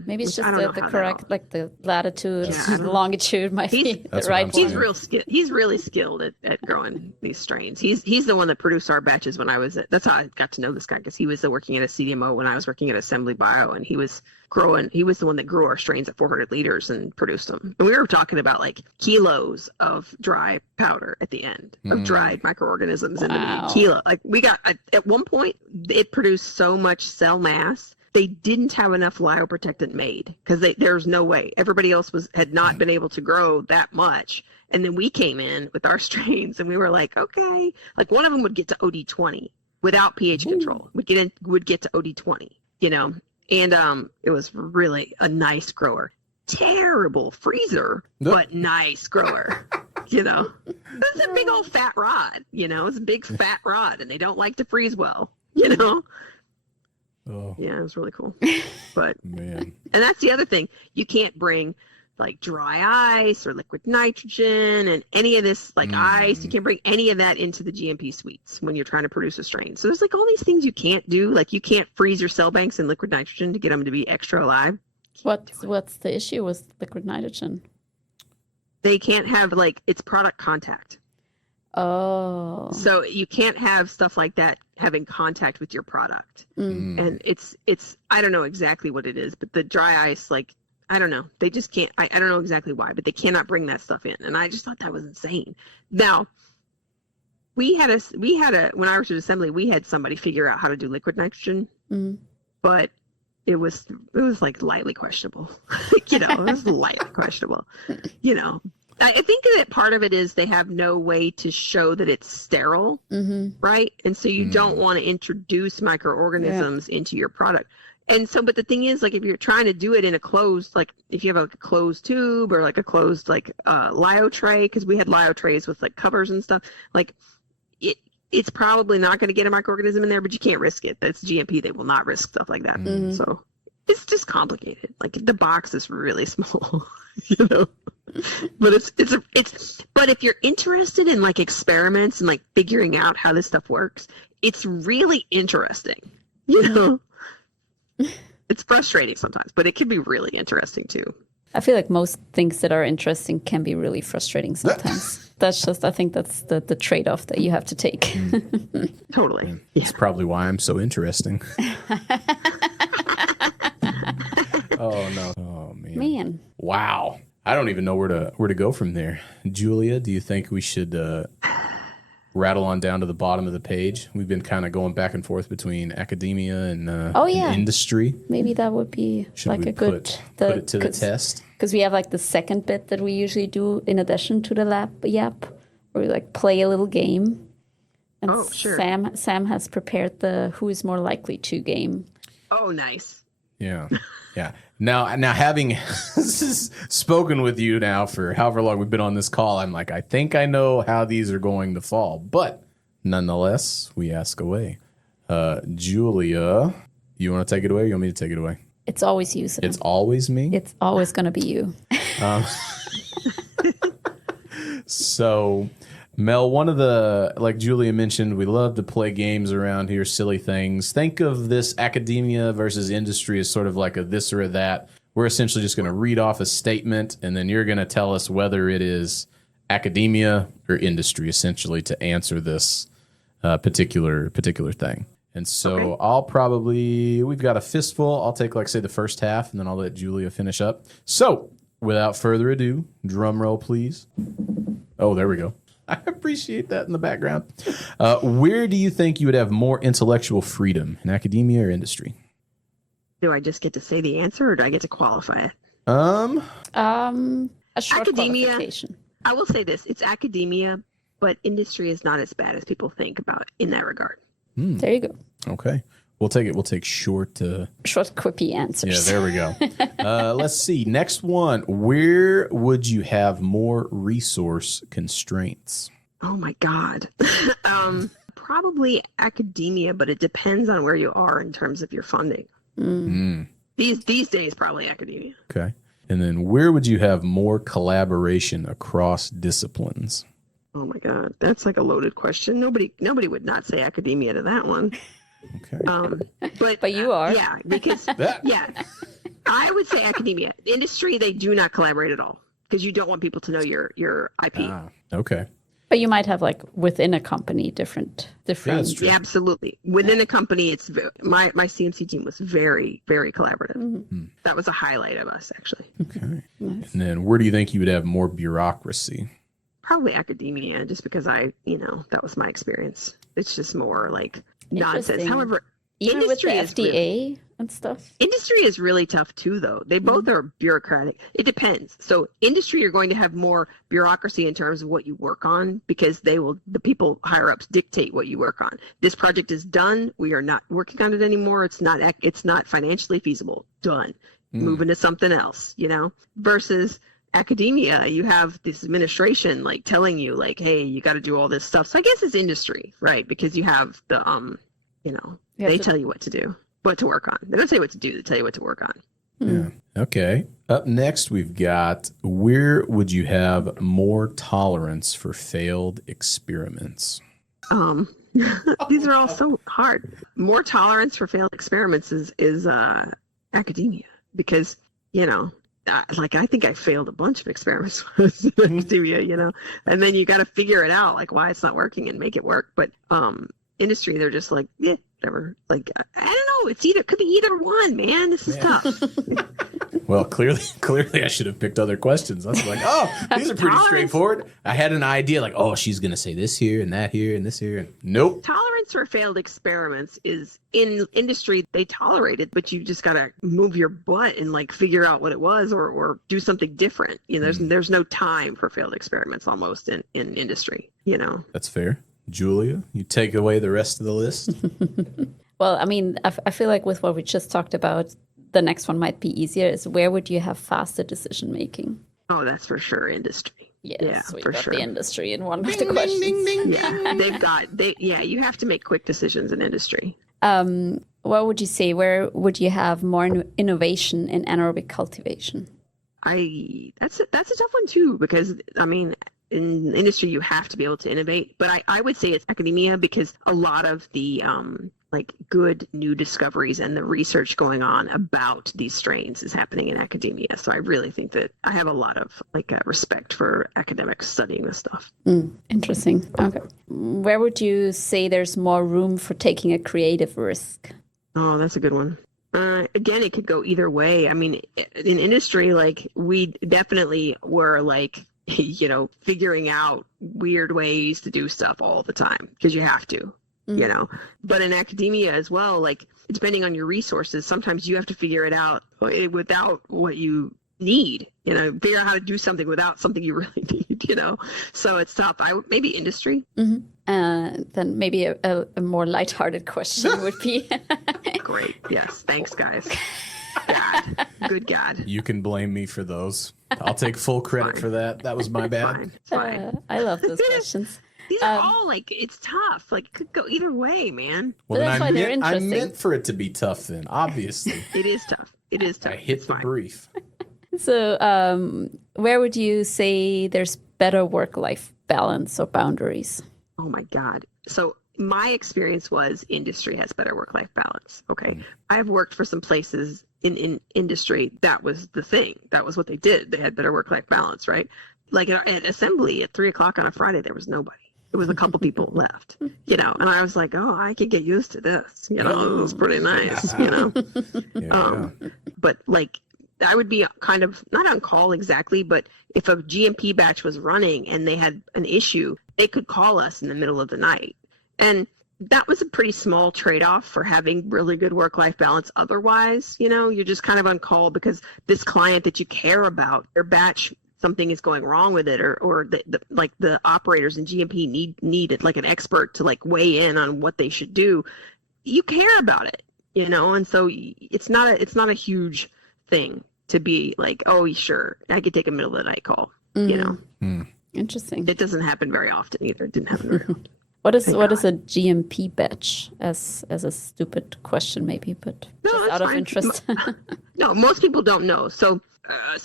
maybe it's just I don't know the how correct, like the latitude, Yeah, longitude might be the right He's one. real skilled. He's really skilled at growing these strains. He's the one that produced our batches when I was at. That's how I got to know this guy, because he was working at a CDMO when I was working at Assembly Bio, and he was growing. He was the one that grew our strains at 400 liters and produced them. And we were talking about like kilos of dry powder at the end of dried microorganisms in the meat. Like we got at one point, it produced so much cell mass they didn't have enough lyoprotectant made because there's no way. Everybody else had not been able to grow that much. And then we came in with our strains and we were like, okay, like one of them would get to OD20 without pH control. Would get to OD20, you know, and it was really a nice grower. Terrible freezer, but nice grower. You know, it's a big old fat rod, you know, it's a big fat rod and they don't like to freeze well, you know? Oh. Yeah, it was really cool. But, Man. And that's the other thing. You can't bring like dry ice or liquid nitrogen and any of this like ice. You can't bring any of that into the GMP suites when you're trying to produce a strain. So there's like all these things you can't do. Like you can't freeze your cell banks in liquid nitrogen to get them to be extra alive. What's the issue with liquid nitrogen? They can't have like it's product contact. Oh. So you can't have stuff like that having contact with your product. And it's I don't know exactly what it is, but the dry ice, like, I don't know. They just can't, I don't know exactly why, but they cannot bring that stuff in. And I just thought that was insane. Now, when I was at assembly, we had somebody figure out how to do liquid nitrogen, but it was like lightly questionable. You know, it was lightly questionable. You know, I think that part of it is they have no way to show that it's sterile, right? And so you don't want to introduce microorganisms into your product. And so, but the thing is, like, if you're trying to do it in a closed, like, if you have like a closed tube or like a closed, like, lyo tray, because we had lyo trays with like covers and stuff, like, it's probably not going to get a microorganism in there, but you can't risk it. That's GMP. They will not risk stuff like that. So it's just complicated. Like the box is really small, you know, but but if you're interested in like experiments and like figuring out how this stuff works, it's really interesting, you know. It's frustrating sometimes, but it can be really interesting too. I feel like most things that are interesting can be really frustrating sometimes. I think that's the trade-off that you have to take. Totally. Yeah. That's probably why I'm so interesting. Oh, no. Oh, man. Wow. I don't even know where to go from there. Julia, do you think we should rattle on down to the bottom of the page? We've been kind of going back and forth between academia and, and industry. Maybe that would be a good put it to the test. Because we have like the second bit that we usually do in addition to the lab yap, where we like play a little game. And sure. Sam has prepared the who is more likely to game. Oh, nice. Yeah. Yeah. Now having spoken with you now for however long we've been on this call, I'm like, I think I know how these are going to fall. But nonetheless, we ask away. Julia, you want to take it away or you want me to take it away? It's always you, Sam. It's always me? It's always going to be you. So, Mel, one of the, like Julia mentioned, we love to play games around here, silly things. Think of this academia versus industry as sort of like a this or a that. We're essentially just going to read off a statement, and then you're going to tell us whether it is academia or industry, essentially, to answer this particular thing. And so we've got a fistful. I'll take, like, say, the first half, and then I'll let Julia finish up. So, without further ado, drum roll, please. Oh, there we go. I appreciate that in the background. Where do you think you would have more intellectual freedom, in academia or industry? Do I just get to say the answer, or do I get to qualify it? A short academia, qualification. I will say this. It's academia, but industry is not as bad as people think about in that regard. There you go. Okay. We'll take short, quippy answers. Yeah, there we go. Let's see. Next one. Where would you have more resource constraints? Oh my God. Probably academia, but it depends on where you are in terms of your funding. These days, probably academia. Okay. And then where would you have more collaboration across disciplines? Oh my God, that's like a loaded question. Nobody would not say academia to that one. Okay. But you are. Yeah, because I would say academia. Industry, they do not collaborate at all because you don't want people to know your IP. Okay. But you might have like within a company different. Yeah, absolutely. Within a company, it's my CMC team was very, very collaborative. That was a highlight of us, actually. Okay. Nice. And then where do you think you would have more bureaucracy? Probably academia, just because that was my experience. It's just more like nonsense. However, even with the FDA, and stuff? Industry is really tough too, though. They both are bureaucratic. It depends. So industry, you're going to have more bureaucracy in terms of what you work on, because the people higher ups dictate what you work on. This project is done. We are not working on it anymore. It's not financially feasible. Done. Moving to something else, versus academia, you have this administration like telling you like, hey, you got to do all this stuff. So I guess it's industry, right? Because you have the, they tell you what to do. What to work on. They don't tell you what to do, they tell you what to work on. Yeah. Okay. Up next, we've got, where would you have more tolerance for failed experiments? These are all so hard. More tolerance for failed experiments is academia, because, I think I failed a bunch of experiments in academia, and then you got to figure it out, like why it's not working and make it work. But industry, they're just like, yeah, whatever. Like, I don't know. Could be either one, man. This is tough. Well, clearly I should have picked other questions. I was like, oh, these are pretty straightforward. I had an idea like, oh, she's going to say this here and that here and this here. And nope. Tolerance for failed experiments is, in industry, they tolerate it, but you just got to move your butt and like figure out what it was or do something different. There's no time for failed experiments almost in industry, That's fair. Julia, you take away the rest of the list. Well, I mean, I feel like with what we just talked about, the next one might be easier, is where would you have faster decision making? Oh, that's for sure industry. Yes, we got the industry in one of the questions. Yeah, you have to make quick decisions in industry. What would you say, where would you have more innovation in anaerobic cultivation? That's a tough one too, because I mean, in industry you have to be able to innovate, but I would say it's academia, because a lot of the good new discoveries and the research going on about these strains is happening in academia. So I really think that I have a lot of respect for academics studying this stuff. Interesting. Okay. Where would you say there's more room for taking a creative risk? Oh, that's a good one. Again, it could go either way. I mean, in industry, we definitely were figuring out weird ways to do stuff all the time, because you have to. But in academia as well, depending on your resources, sometimes you have to figure it out without what you need, figure out how to do something without something you really need, so it's tough. Maybe industry. Then maybe a more lighthearted question would be great. Yes, thanks guys. Good God. You can blame me for those. I'll take full credit for that. That was my bad. Fine. I love those questions. These are all it's tough. It could go either way, man. Well, that's why they're interesting. I meant for it to be tough then, obviously. It is tough. I hit the brief. So where would you say there's better work-life balance or boundaries? Oh, my God. So my experience was industry has better work-life balance. Okay. I've worked for some places in industry. That was the thing. That was what they did. They had better work-life balance, right? Like at assembly at 3:00 on a Friday, there was nobody. It was a couple people left, and I was like, oh, I could get used to this. It was pretty nice, But I would be kind of not on call exactly, but if a GMP batch was running and they had an issue, they could call us in the middle of the night. And that was a pretty small trade-off for having really good work-life balance. Otherwise, you're just kind of on call because this client that you care about, their batch, something is going wrong with it, or the operators in GMP needed an expert to weigh in on what they should do. You care about it, and so it's not a huge thing to be oh, sure, I could take a middle of the night call, Interesting. It doesn't happen very often either. It didn't happen very often. What is a GMP batch? As a stupid question, maybe, but just out of interest. No, most people don't know. So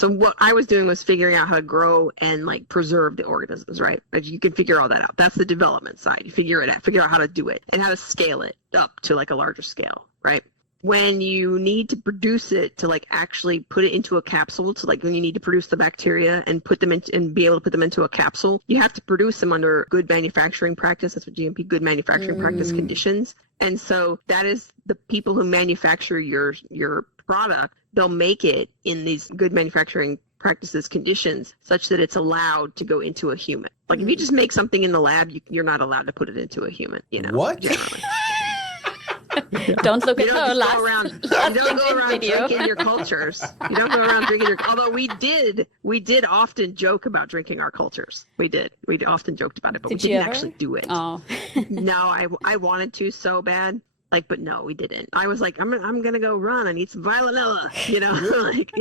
what I was doing was figuring out how to grow and preserve the organisms, right? You can figure all that out. That's the development side. You figure out how to do it and how to scale it up to a larger scale, right? When you need to produce it to actually put it into a capsule, to when you need to produce the bacteria and put them in and be able to put them into a capsule, you have to produce them under good manufacturing practice. That's what GMP, good manufacturing practice conditions. And so that is the people who manufacture your product. They'll make it in these good manufacturing practices conditions such that it's allowed to go into a human. If you just make something in the lab, you're not allowed to put it into a human, What? Generally. Don't look You at don't her just go around. You don't go LinkedIn around video. drinking your cultures. You don't go around drinking your. Although we did often joke about drinking our cultures. We did. We often joked about it, but Did we you didn't ever? actually do it. Oh. No, I wanted to so bad. Like, but no, we didn't. I was like, I'm gonna go run. I need some Violinella, you know, like,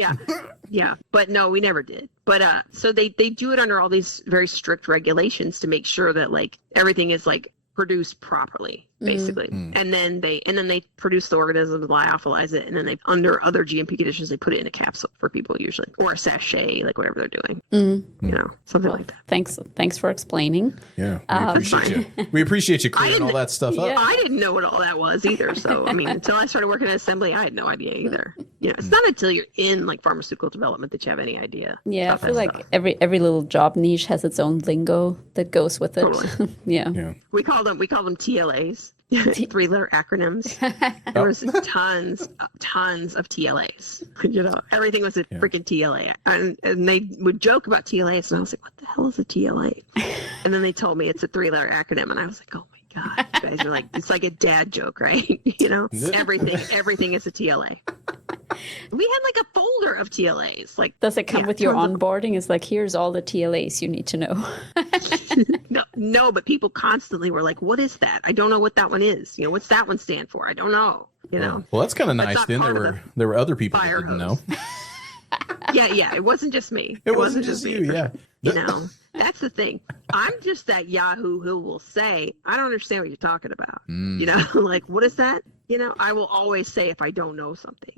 yeah. But no, we never did. But so they do it under all these very strict regulations to make sure that like everything is like produced properly, basically. And then they produce the organisms, lyophilize it, and then they under other GMP conditions they put it in a capsule for people usually, or a sachet, like whatever they're doing. You know, something like that. Thanks for explaining. Yeah, we appreciate you. We appreciate you clearing all that stuff up. I didn't know what all that was either. So, I mean, until I started working in assembly, I had no idea either. You know, it's not until you're in like pharmaceutical development that you have any idea. Yeah, I about feel that like stuff. every little job niche has its own lingo that goes with it. Totally. Yeah. We call them TLAs, 3-letter acronyms. There was tons of TLAs. You know, everything was a freaking TLA, and they would joke about TLAs, and I was like, "What the hell is a TLA?" And then they told me it's a 3-letter acronym, and I was like, "Oh my god, you guys are like, it's like a dad joke, right?" You know, everything is a TLA. We had like a folder of TLAs. Like, Does it come with your tons of- onboarding? It's like, here's all the TLAs you need to know. No, but people constantly were like, "What is that? I don't know what that one is. You know, what's that one stand for? I don't know." You know. Well, that's kind of That's nice. not Then part of there were other people that fire didn't hose. know. Yeah, it wasn't just me. It wasn't just me. you. Yeah. You know, that's the thing. I'm just that Yahoo who will say, "I don't understand what you're talking about." You know, like, what is that? You know, I will always say if I don't know something.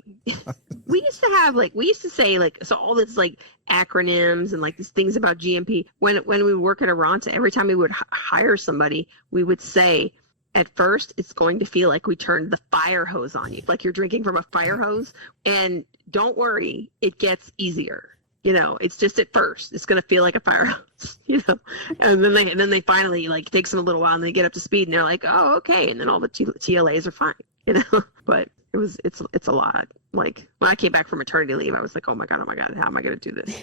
We used to say like, so all this like acronyms and like these things about GMP. When we would work at Aranta, every time we would hire somebody, we would say, at first, it's going to feel like we turned the fire hose on you, like you're drinking from a fire hose. And don't worry, it gets easier. You know, it's just at first, it's going to feel like a fire hose, you know, and then they finally like, it takes them a little while and they get up to speed and they're like, "Oh, okay." And then all the TLAs are fine, you know, but it's a lot. Like when I came back from maternity leave, I was like, oh my God, how am I going to do this?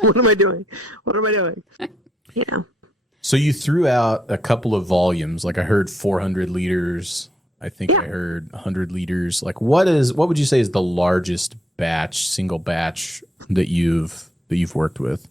What am I doing? You know? So you threw out a couple of volumes. Like I heard 400 liters. I think I heard 100 liters. Like what would you say is the largest single batch that you've worked with?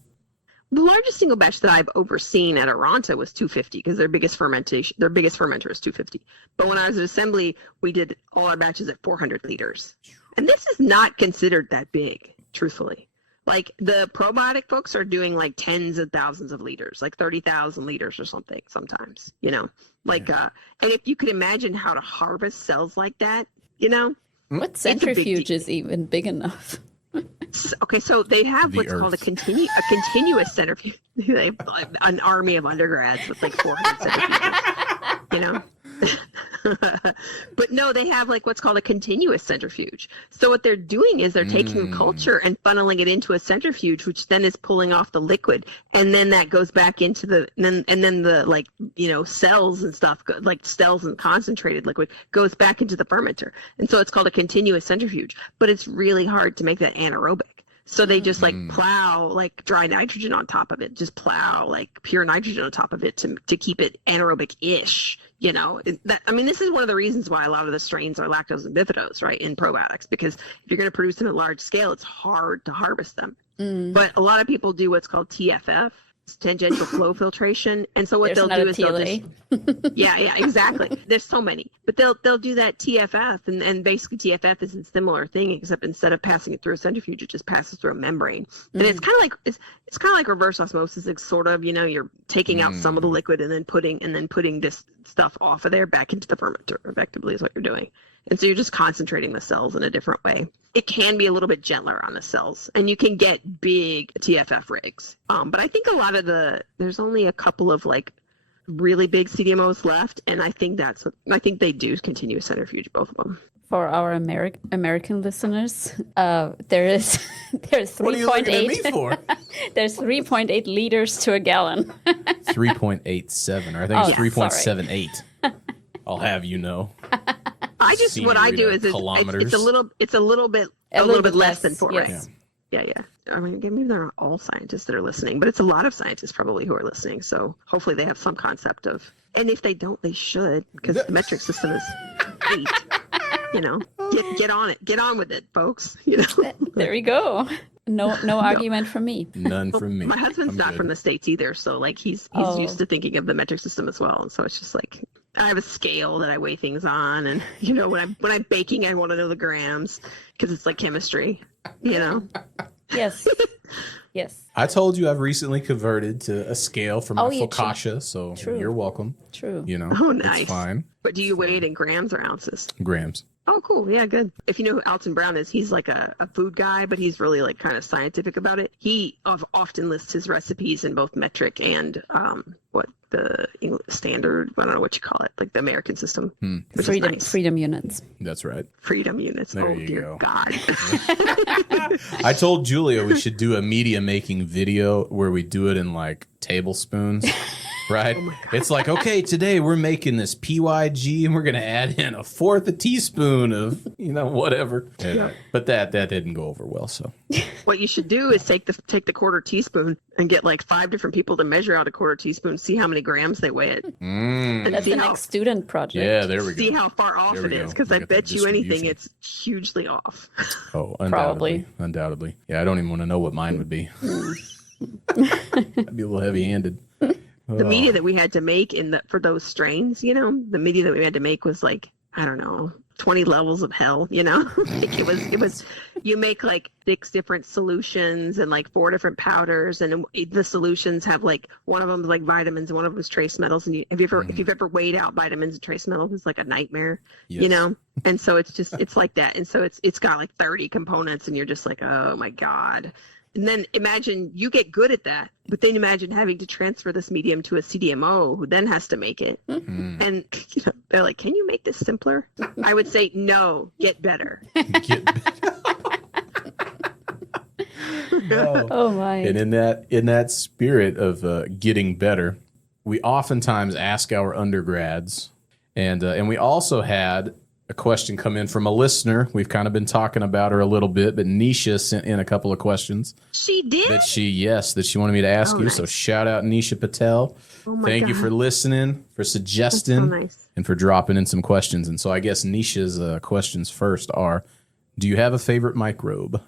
The largest single batch that I've overseen at Aranta was 250 because their biggest fermenter is 250. But when I was at assembly, we did all our batches at 400 liters. And this is not considered that big, truthfully. Like the probiotic folks are doing like tens of thousands of liters, like 30,000 liters or something sometimes, you know, like, and if you could imagine how to harvest cells like that, you know. What centrifuge is even big enough? Okay, so they have what's called a continuous centrifuge. They have an army of undergrads with like 400 centrifuges, you know. But no, they have like what's called a continuous centrifuge. So what they're doing is they're taking a culture and funneling it into a centrifuge, which then is pulling off the liquid, and then that goes back into the and then the like, you know, cells and stuff, like cells and concentrated liquid goes back into the fermenter, and so it's called a continuous centrifuge. But it's really hard to make that anaerobic. So they just like plow like dry nitrogen on top of it, just plow like pure nitrogen on top of it to keep it anaerobic-ish, you know. I mean, this is one of the reasons why a lot of the strains are lactose and bifidose, right, in probiotics, because if you're going to produce them at large scale, it's hard to harvest them. But a lot of people do what's called TFF, tangential flow filtration, and so what they'll do is they'll just yeah, exactly. There's so many, but they'll do that TFF, and basically TFF is a similar thing, except instead of passing it through a centrifuge, it just passes through a membrane, and it's kind of like it's kind of like reverse osmosis. It's sort of, you know, you're taking out some of the liquid and then putting this stuff off of there back into the fermenter. Effectively, is what you're doing. And so you're just concentrating the cells in a different way. It can be a little bit gentler on the cells, and you can get big TFF rigs. But I think there's only a couple of like really big CDMOs left, and I think they do continuous centrifuge, both of them. For our American listeners, there's What are you looking at me 3.8. for? There's 3.8 liters to a gallon. 3.87, or I think it's 3.78. I'll have you know. What I do is it's a little bit less than 4, yes. right? Yeah. I mean, maybe they're not all scientists that are listening, but it's a lot of scientists probably who are listening. So hopefully they have some concept of, and if they don't, they should, because the metric system is great. Get on it. Get on with it, folks. There we go. No argument from me. None from me. My husband's I'm not good. from the States either, so like he's used to thinking of the metric system as well. And so it's just like I have a scale that I weigh things on, and when I'm baking, I want to know the grams because it's like chemistry. Yes. Yes. I told you I've recently converted to a scale for my you focaccia, so True. you're welcome. True. Oh, nice. It's fine. But do you weigh it in grams or ounces? Grams. Oh, cool. Yeah, good. If you know who Alton Brown is, he's like a food guy, but he's really like kind of scientific about it. He often lists his recipes in both metric and the English standard, I don't know what you call it, like the American system. Which is nice. Freedom units. That's right. Freedom units. There Oh, you dear go. God. I told Julia we should do a media making video where we do it in like tablespoons. Right? It's like, okay, today we're making this PYG and we're going to add in a fourth a teaspoon of, whatever. But that didn't go over well. So What you should do is take the quarter teaspoon and get like 5 different people to measure out a quarter teaspoon, see how many grams they weigh it. And That's see the next student project. yeah, there we go. see how far off There we it go. is, because Look I at the bet you anything distribution. it's hugely off. Oh, Probably. Undoubtedly. Yeah, I don't even want to know what mine would be. I'd be a little heavy-handed. The media that we had to make for those strains, the media that we had to make was like, I don't know, 20 levels of hell, like it was, you make like 6 different solutions and like 4 different powders, and the solutions have like, one of them is like vitamins, one of them is trace metals. And if you've ever weighed out vitamins and trace metals, it's like a nightmare, Yes. And so it's like that. And so it's got like 30 components, and you're just like, oh my God. And then imagine you get good at that, but then imagine having to transfer this medium to a CDMO who then has to make it. And they're like, can you make this simpler? I would say, no, get better. Oh my. And in that spirit of getting better, we oftentimes ask our undergrads, and we also had a question come in from a listener. We've kind of been talking about her a little bit, but Nisha sent in a couple of questions She did? that she wanted me to ask you. Nice. So shout out Nisha Patel. Oh my Thank you God. for listening, for suggesting, so nice. and for dropping in some questions. And so I guess Nisha's questions first are, do you have a favorite microbe?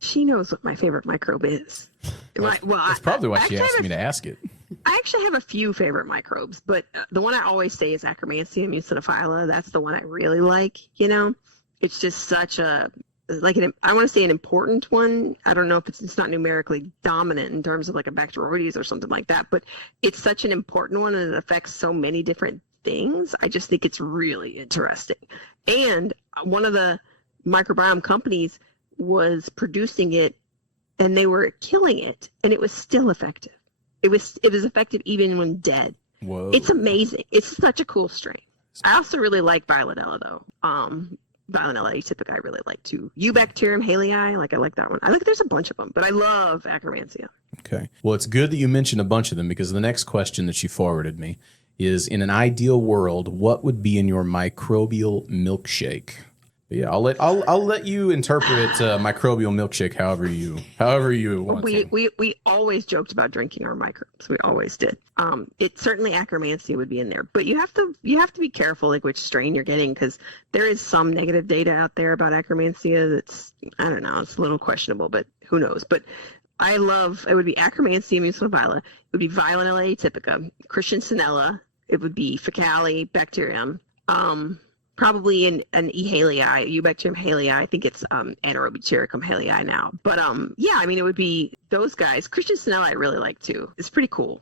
She knows what my favorite microbe is. That's probably why she asked me to ask it. I actually have a few favorite microbes, but the one I always say is Akkermansia muciniphila. That's the one I really like. It's just such a I want to say an important one. I don't know if it's not numerically dominant in terms of like a Bacteroides or something like that, but it's such an important one, and it affects so many different things. I just think it's really interesting. And one of the microbiome companies was producing it, and they were killing it, and it was still effective. It was effective even when dead. Whoa. It's amazing. It's such a cool strain. I also really like Violinella though. Violinella atypica I really like too. Eubacterium halii, I like that one. There's a bunch of them, but I love Akkermansia. Okay. Well, it's good that you mentioned a bunch of them, because the next question that she forwarded me is, in an ideal world, what would be in your microbial milkshake? But yeah, I'll let you interpret microbial milkshake however you want. We always joked about drinking our microbes. We always did. It certainly Akkermansia would be in there, but you have to be careful like which strain you're getting, because there is some negative data out there about Akkermansia that's, I don't know, it's a little questionable, but who knows. But it would be Akkermansia muciniphila, it would be Violinella atypica, Christiansonella, it would be Faecalibacterium, probably an E. halii, Eubacterium halii. I think it's Anaerobichiricum halii now. But it would be those guys. Christiansonella I really like too. It's pretty cool.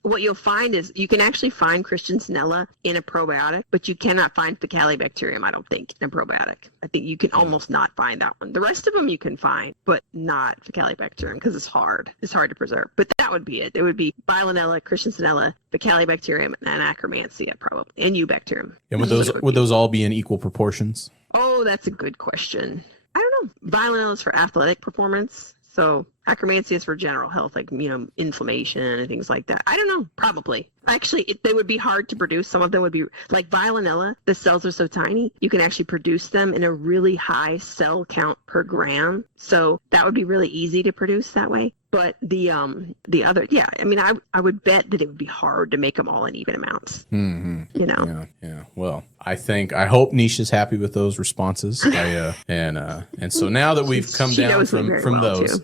What you'll find is you can actually find Christiansonella in a probiotic, but you cannot find Faecalibacterium, I don't think, in a probiotic. I think you can almost not find that one. The rest of them you can find, but not Faecalibacterium, because it's hard. It's hard to preserve. But that would be it. It would be Violinella, Christiansonella, Faecalibacterium, and Akkermansia probably, and Eubacterium. And would those all be in equal proportions? Oh, that's a good question. I don't know. Violinella is for athletic performance. So Akkermansia is for general health, like, inflammation and things like that. I don't know. Probably. Actually, they would be hard to produce. Some of them would be like Violinella. The cells are so tiny, you can actually produce them in a really high cell count per gram. So that would be really easy to produce that way. But the other, yeah, I mean, I would bet that it would be hard to make them all in even amounts. Mm-hmm. You know? Yeah. Well, I hope Nisha's happy with those responses. And so now that we've come down from those,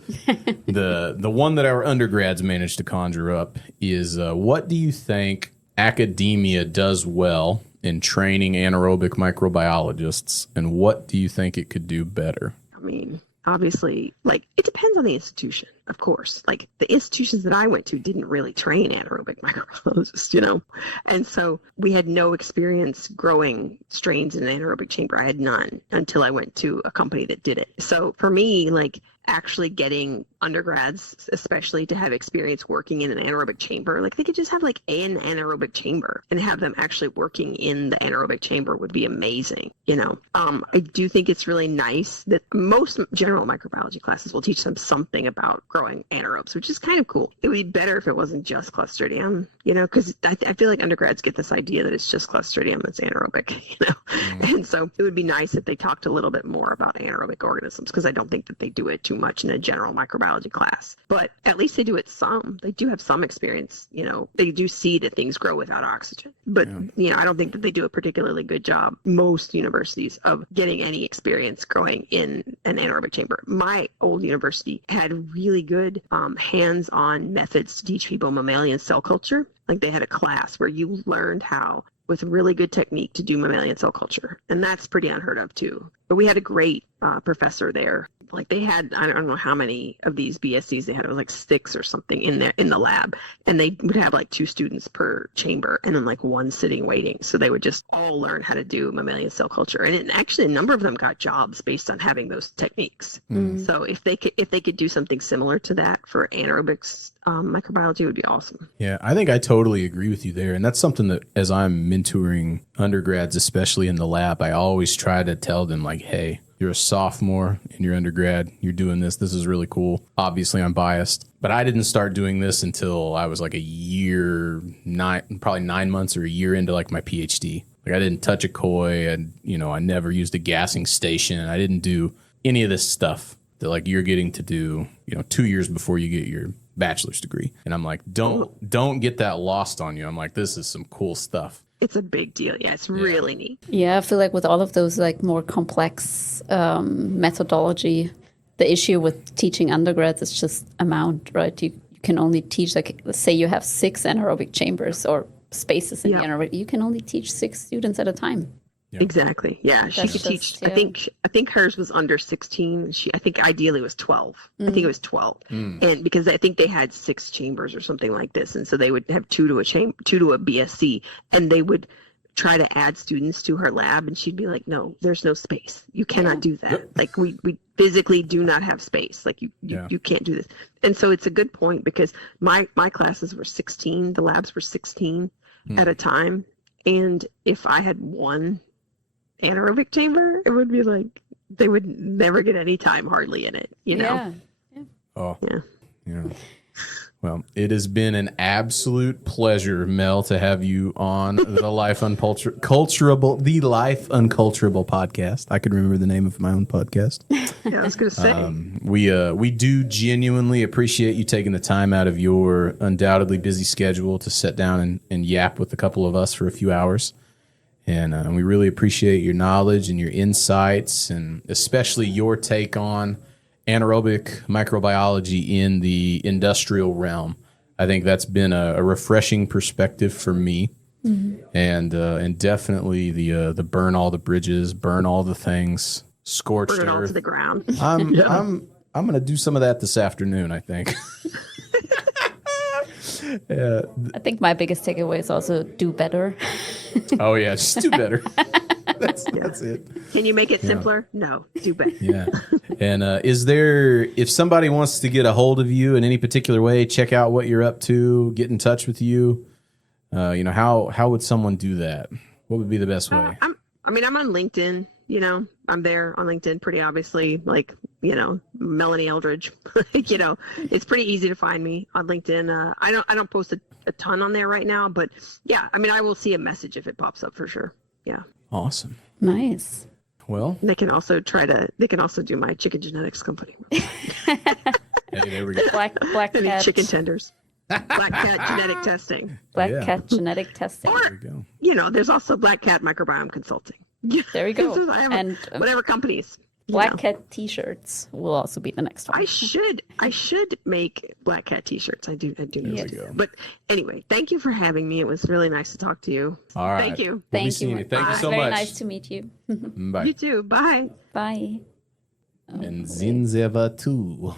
the one that our undergrads managed to conjure up is, what do you think academia does well in training anaerobic microbiologists, and what do you think it could do better? I mean, obviously, like, it depends on the institution, of course. Like, the institutions that I went to didn't really train anaerobic microbiologists, you know? And so we had no experience growing strains in an anaerobic chamber. I had none until I went to a company that did it. So for me, like, actually getting undergrads, especially, to have experience working in an anaerobic chamber, like, they could just have like an anaerobic chamber and have them actually working in the anaerobic chamber would be amazing, you know. I do think it's really nice that most general microbiology classes will teach them something about growing anaerobes, which is kind of cool. It would be better if it wasn't just Clostridium, you know, because I feel like undergrads get this idea that it's just Clostridium that's anaerobic, you know. And so it would be nice if they talked a little bit more about anaerobic organisms, because I don't think that they do it too much in a general microbiology class. But at least they do it some. They do have some experience, you know. They do see that things grow without oxygen. But, you know, I don't think that they do a particularly good job, most universities, of getting any experience growing in an anaerobic chamber. My old university had really good hands-on methods to teach people mammalian cell culture. Like, they had a class where you learned how, with really good technique, to do mammalian cell culture. And that's pretty unheard of too. But we had a great professor there. Like, they had, I don't know how many of these BSCs they had. It was like 6 or something in there in the lab. And they would have like 2 students per chamber and then like 1 sitting waiting. So they would just all learn how to do mammalian cell culture. And actually a number of them got jobs based on having those techniques. So if they could do something similar to that for anaerobics microbiology, it would be awesome. Yeah, I think I totally agree with you there. And that's something that, as I'm mentoring undergrads, especially in the lab, I always try to tell them, like, hey, you're a sophomore in your undergrad, you're doing this. This is really cool. Obviously, I'm biased, but I didn't start doing this until I was like probably 9 months or a year into like my PhD. Like, I didn't touch a koi, and, you know, I never used a gassing station. I didn't do any of this stuff that like you're getting to do, you know, 2 years before you get your bachelor's degree. And I'm like, don't get that lost on you. I'm like, this is some cool stuff. It's a big deal. Yeah, it's really neat. Yeah, I feel like with all of those like more complex methodology, the issue with teaching undergrads is just amount, right? You can only teach, like, let's say you have 6 anaerobic chambers or spaces in the anaerobic. You can only teach 6 students at a time. Yeah. Exactly. Yeah, she could teach. Yeah. I think hers was under 16. I think ideally it was 12. I think it was 12, and because I think they had 6 chambers or something like this, and so they would have 2 to a 2 to a BSc, and they would try to add students to her lab, and she'd be like, "No, there's no space. You cannot do that. Like, we physically do not have space. Like, you can't do this." And so it's a good point, because my classes were 16. The labs were 16 at a time, and if I had 1 anaerobic chamber, it would be like they would never get any time hardly in it, you know. Yeah. Well, it has been an absolute pleasure, Mel, to have you on the Life Unculturable podcast. I could remember the name of my own podcast. Yeah, I was going to say. We do genuinely appreciate you taking the time out of your undoubtedly busy schedule to sit down and yap with a couple of us for a few hours. And we really appreciate your knowledge and your insights, and especially your take on anaerobic microbiology in the industrial realm. I think that's been a refreshing perspective for me, and definitely the burn all the bridges, burn all the things, scorched burn it all earth to the ground. I'm going to do some of that this afternoon, I think. I think my biggest takeaway is also do better. Oh yeah, just do better. That's it. Can you make it simpler? No, do better. Yeah. And is there, if somebody wants to get a hold of you in any particular way, check out what you're up to, get in touch with you, you know, how would someone do that? What would be the best way? I'm on LinkedIn. You know, I'm there on LinkedIn pretty obviously, like, you know, Melanie Eldridge. You know, it's pretty easy to find me on LinkedIn. I don't post a ton on there right now, but yeah, I mean, I will see a message if it pops up for sure. Yeah. Awesome. Nice. Well, they can also do my chicken genetics company. Hey, there we go. Black Any cat. chicken tenders. Black cat genetic testing. Black Yeah. cat genetic testing. Or, There we go. there's also Black Cat Microbiome Consulting. There we go. I have And whatever companies. Black cat T-shirts will also be the next one. I should make Black Cat T-shirts. I do need Yes. to. But anyway, thank you for having me. It was really nice to talk to you. All right. Thank you. We'll be Thank seeing you. you. Thank you It was so very much. nice to meet you. Bye. You too. Bye. Bye. And Zinzeva too.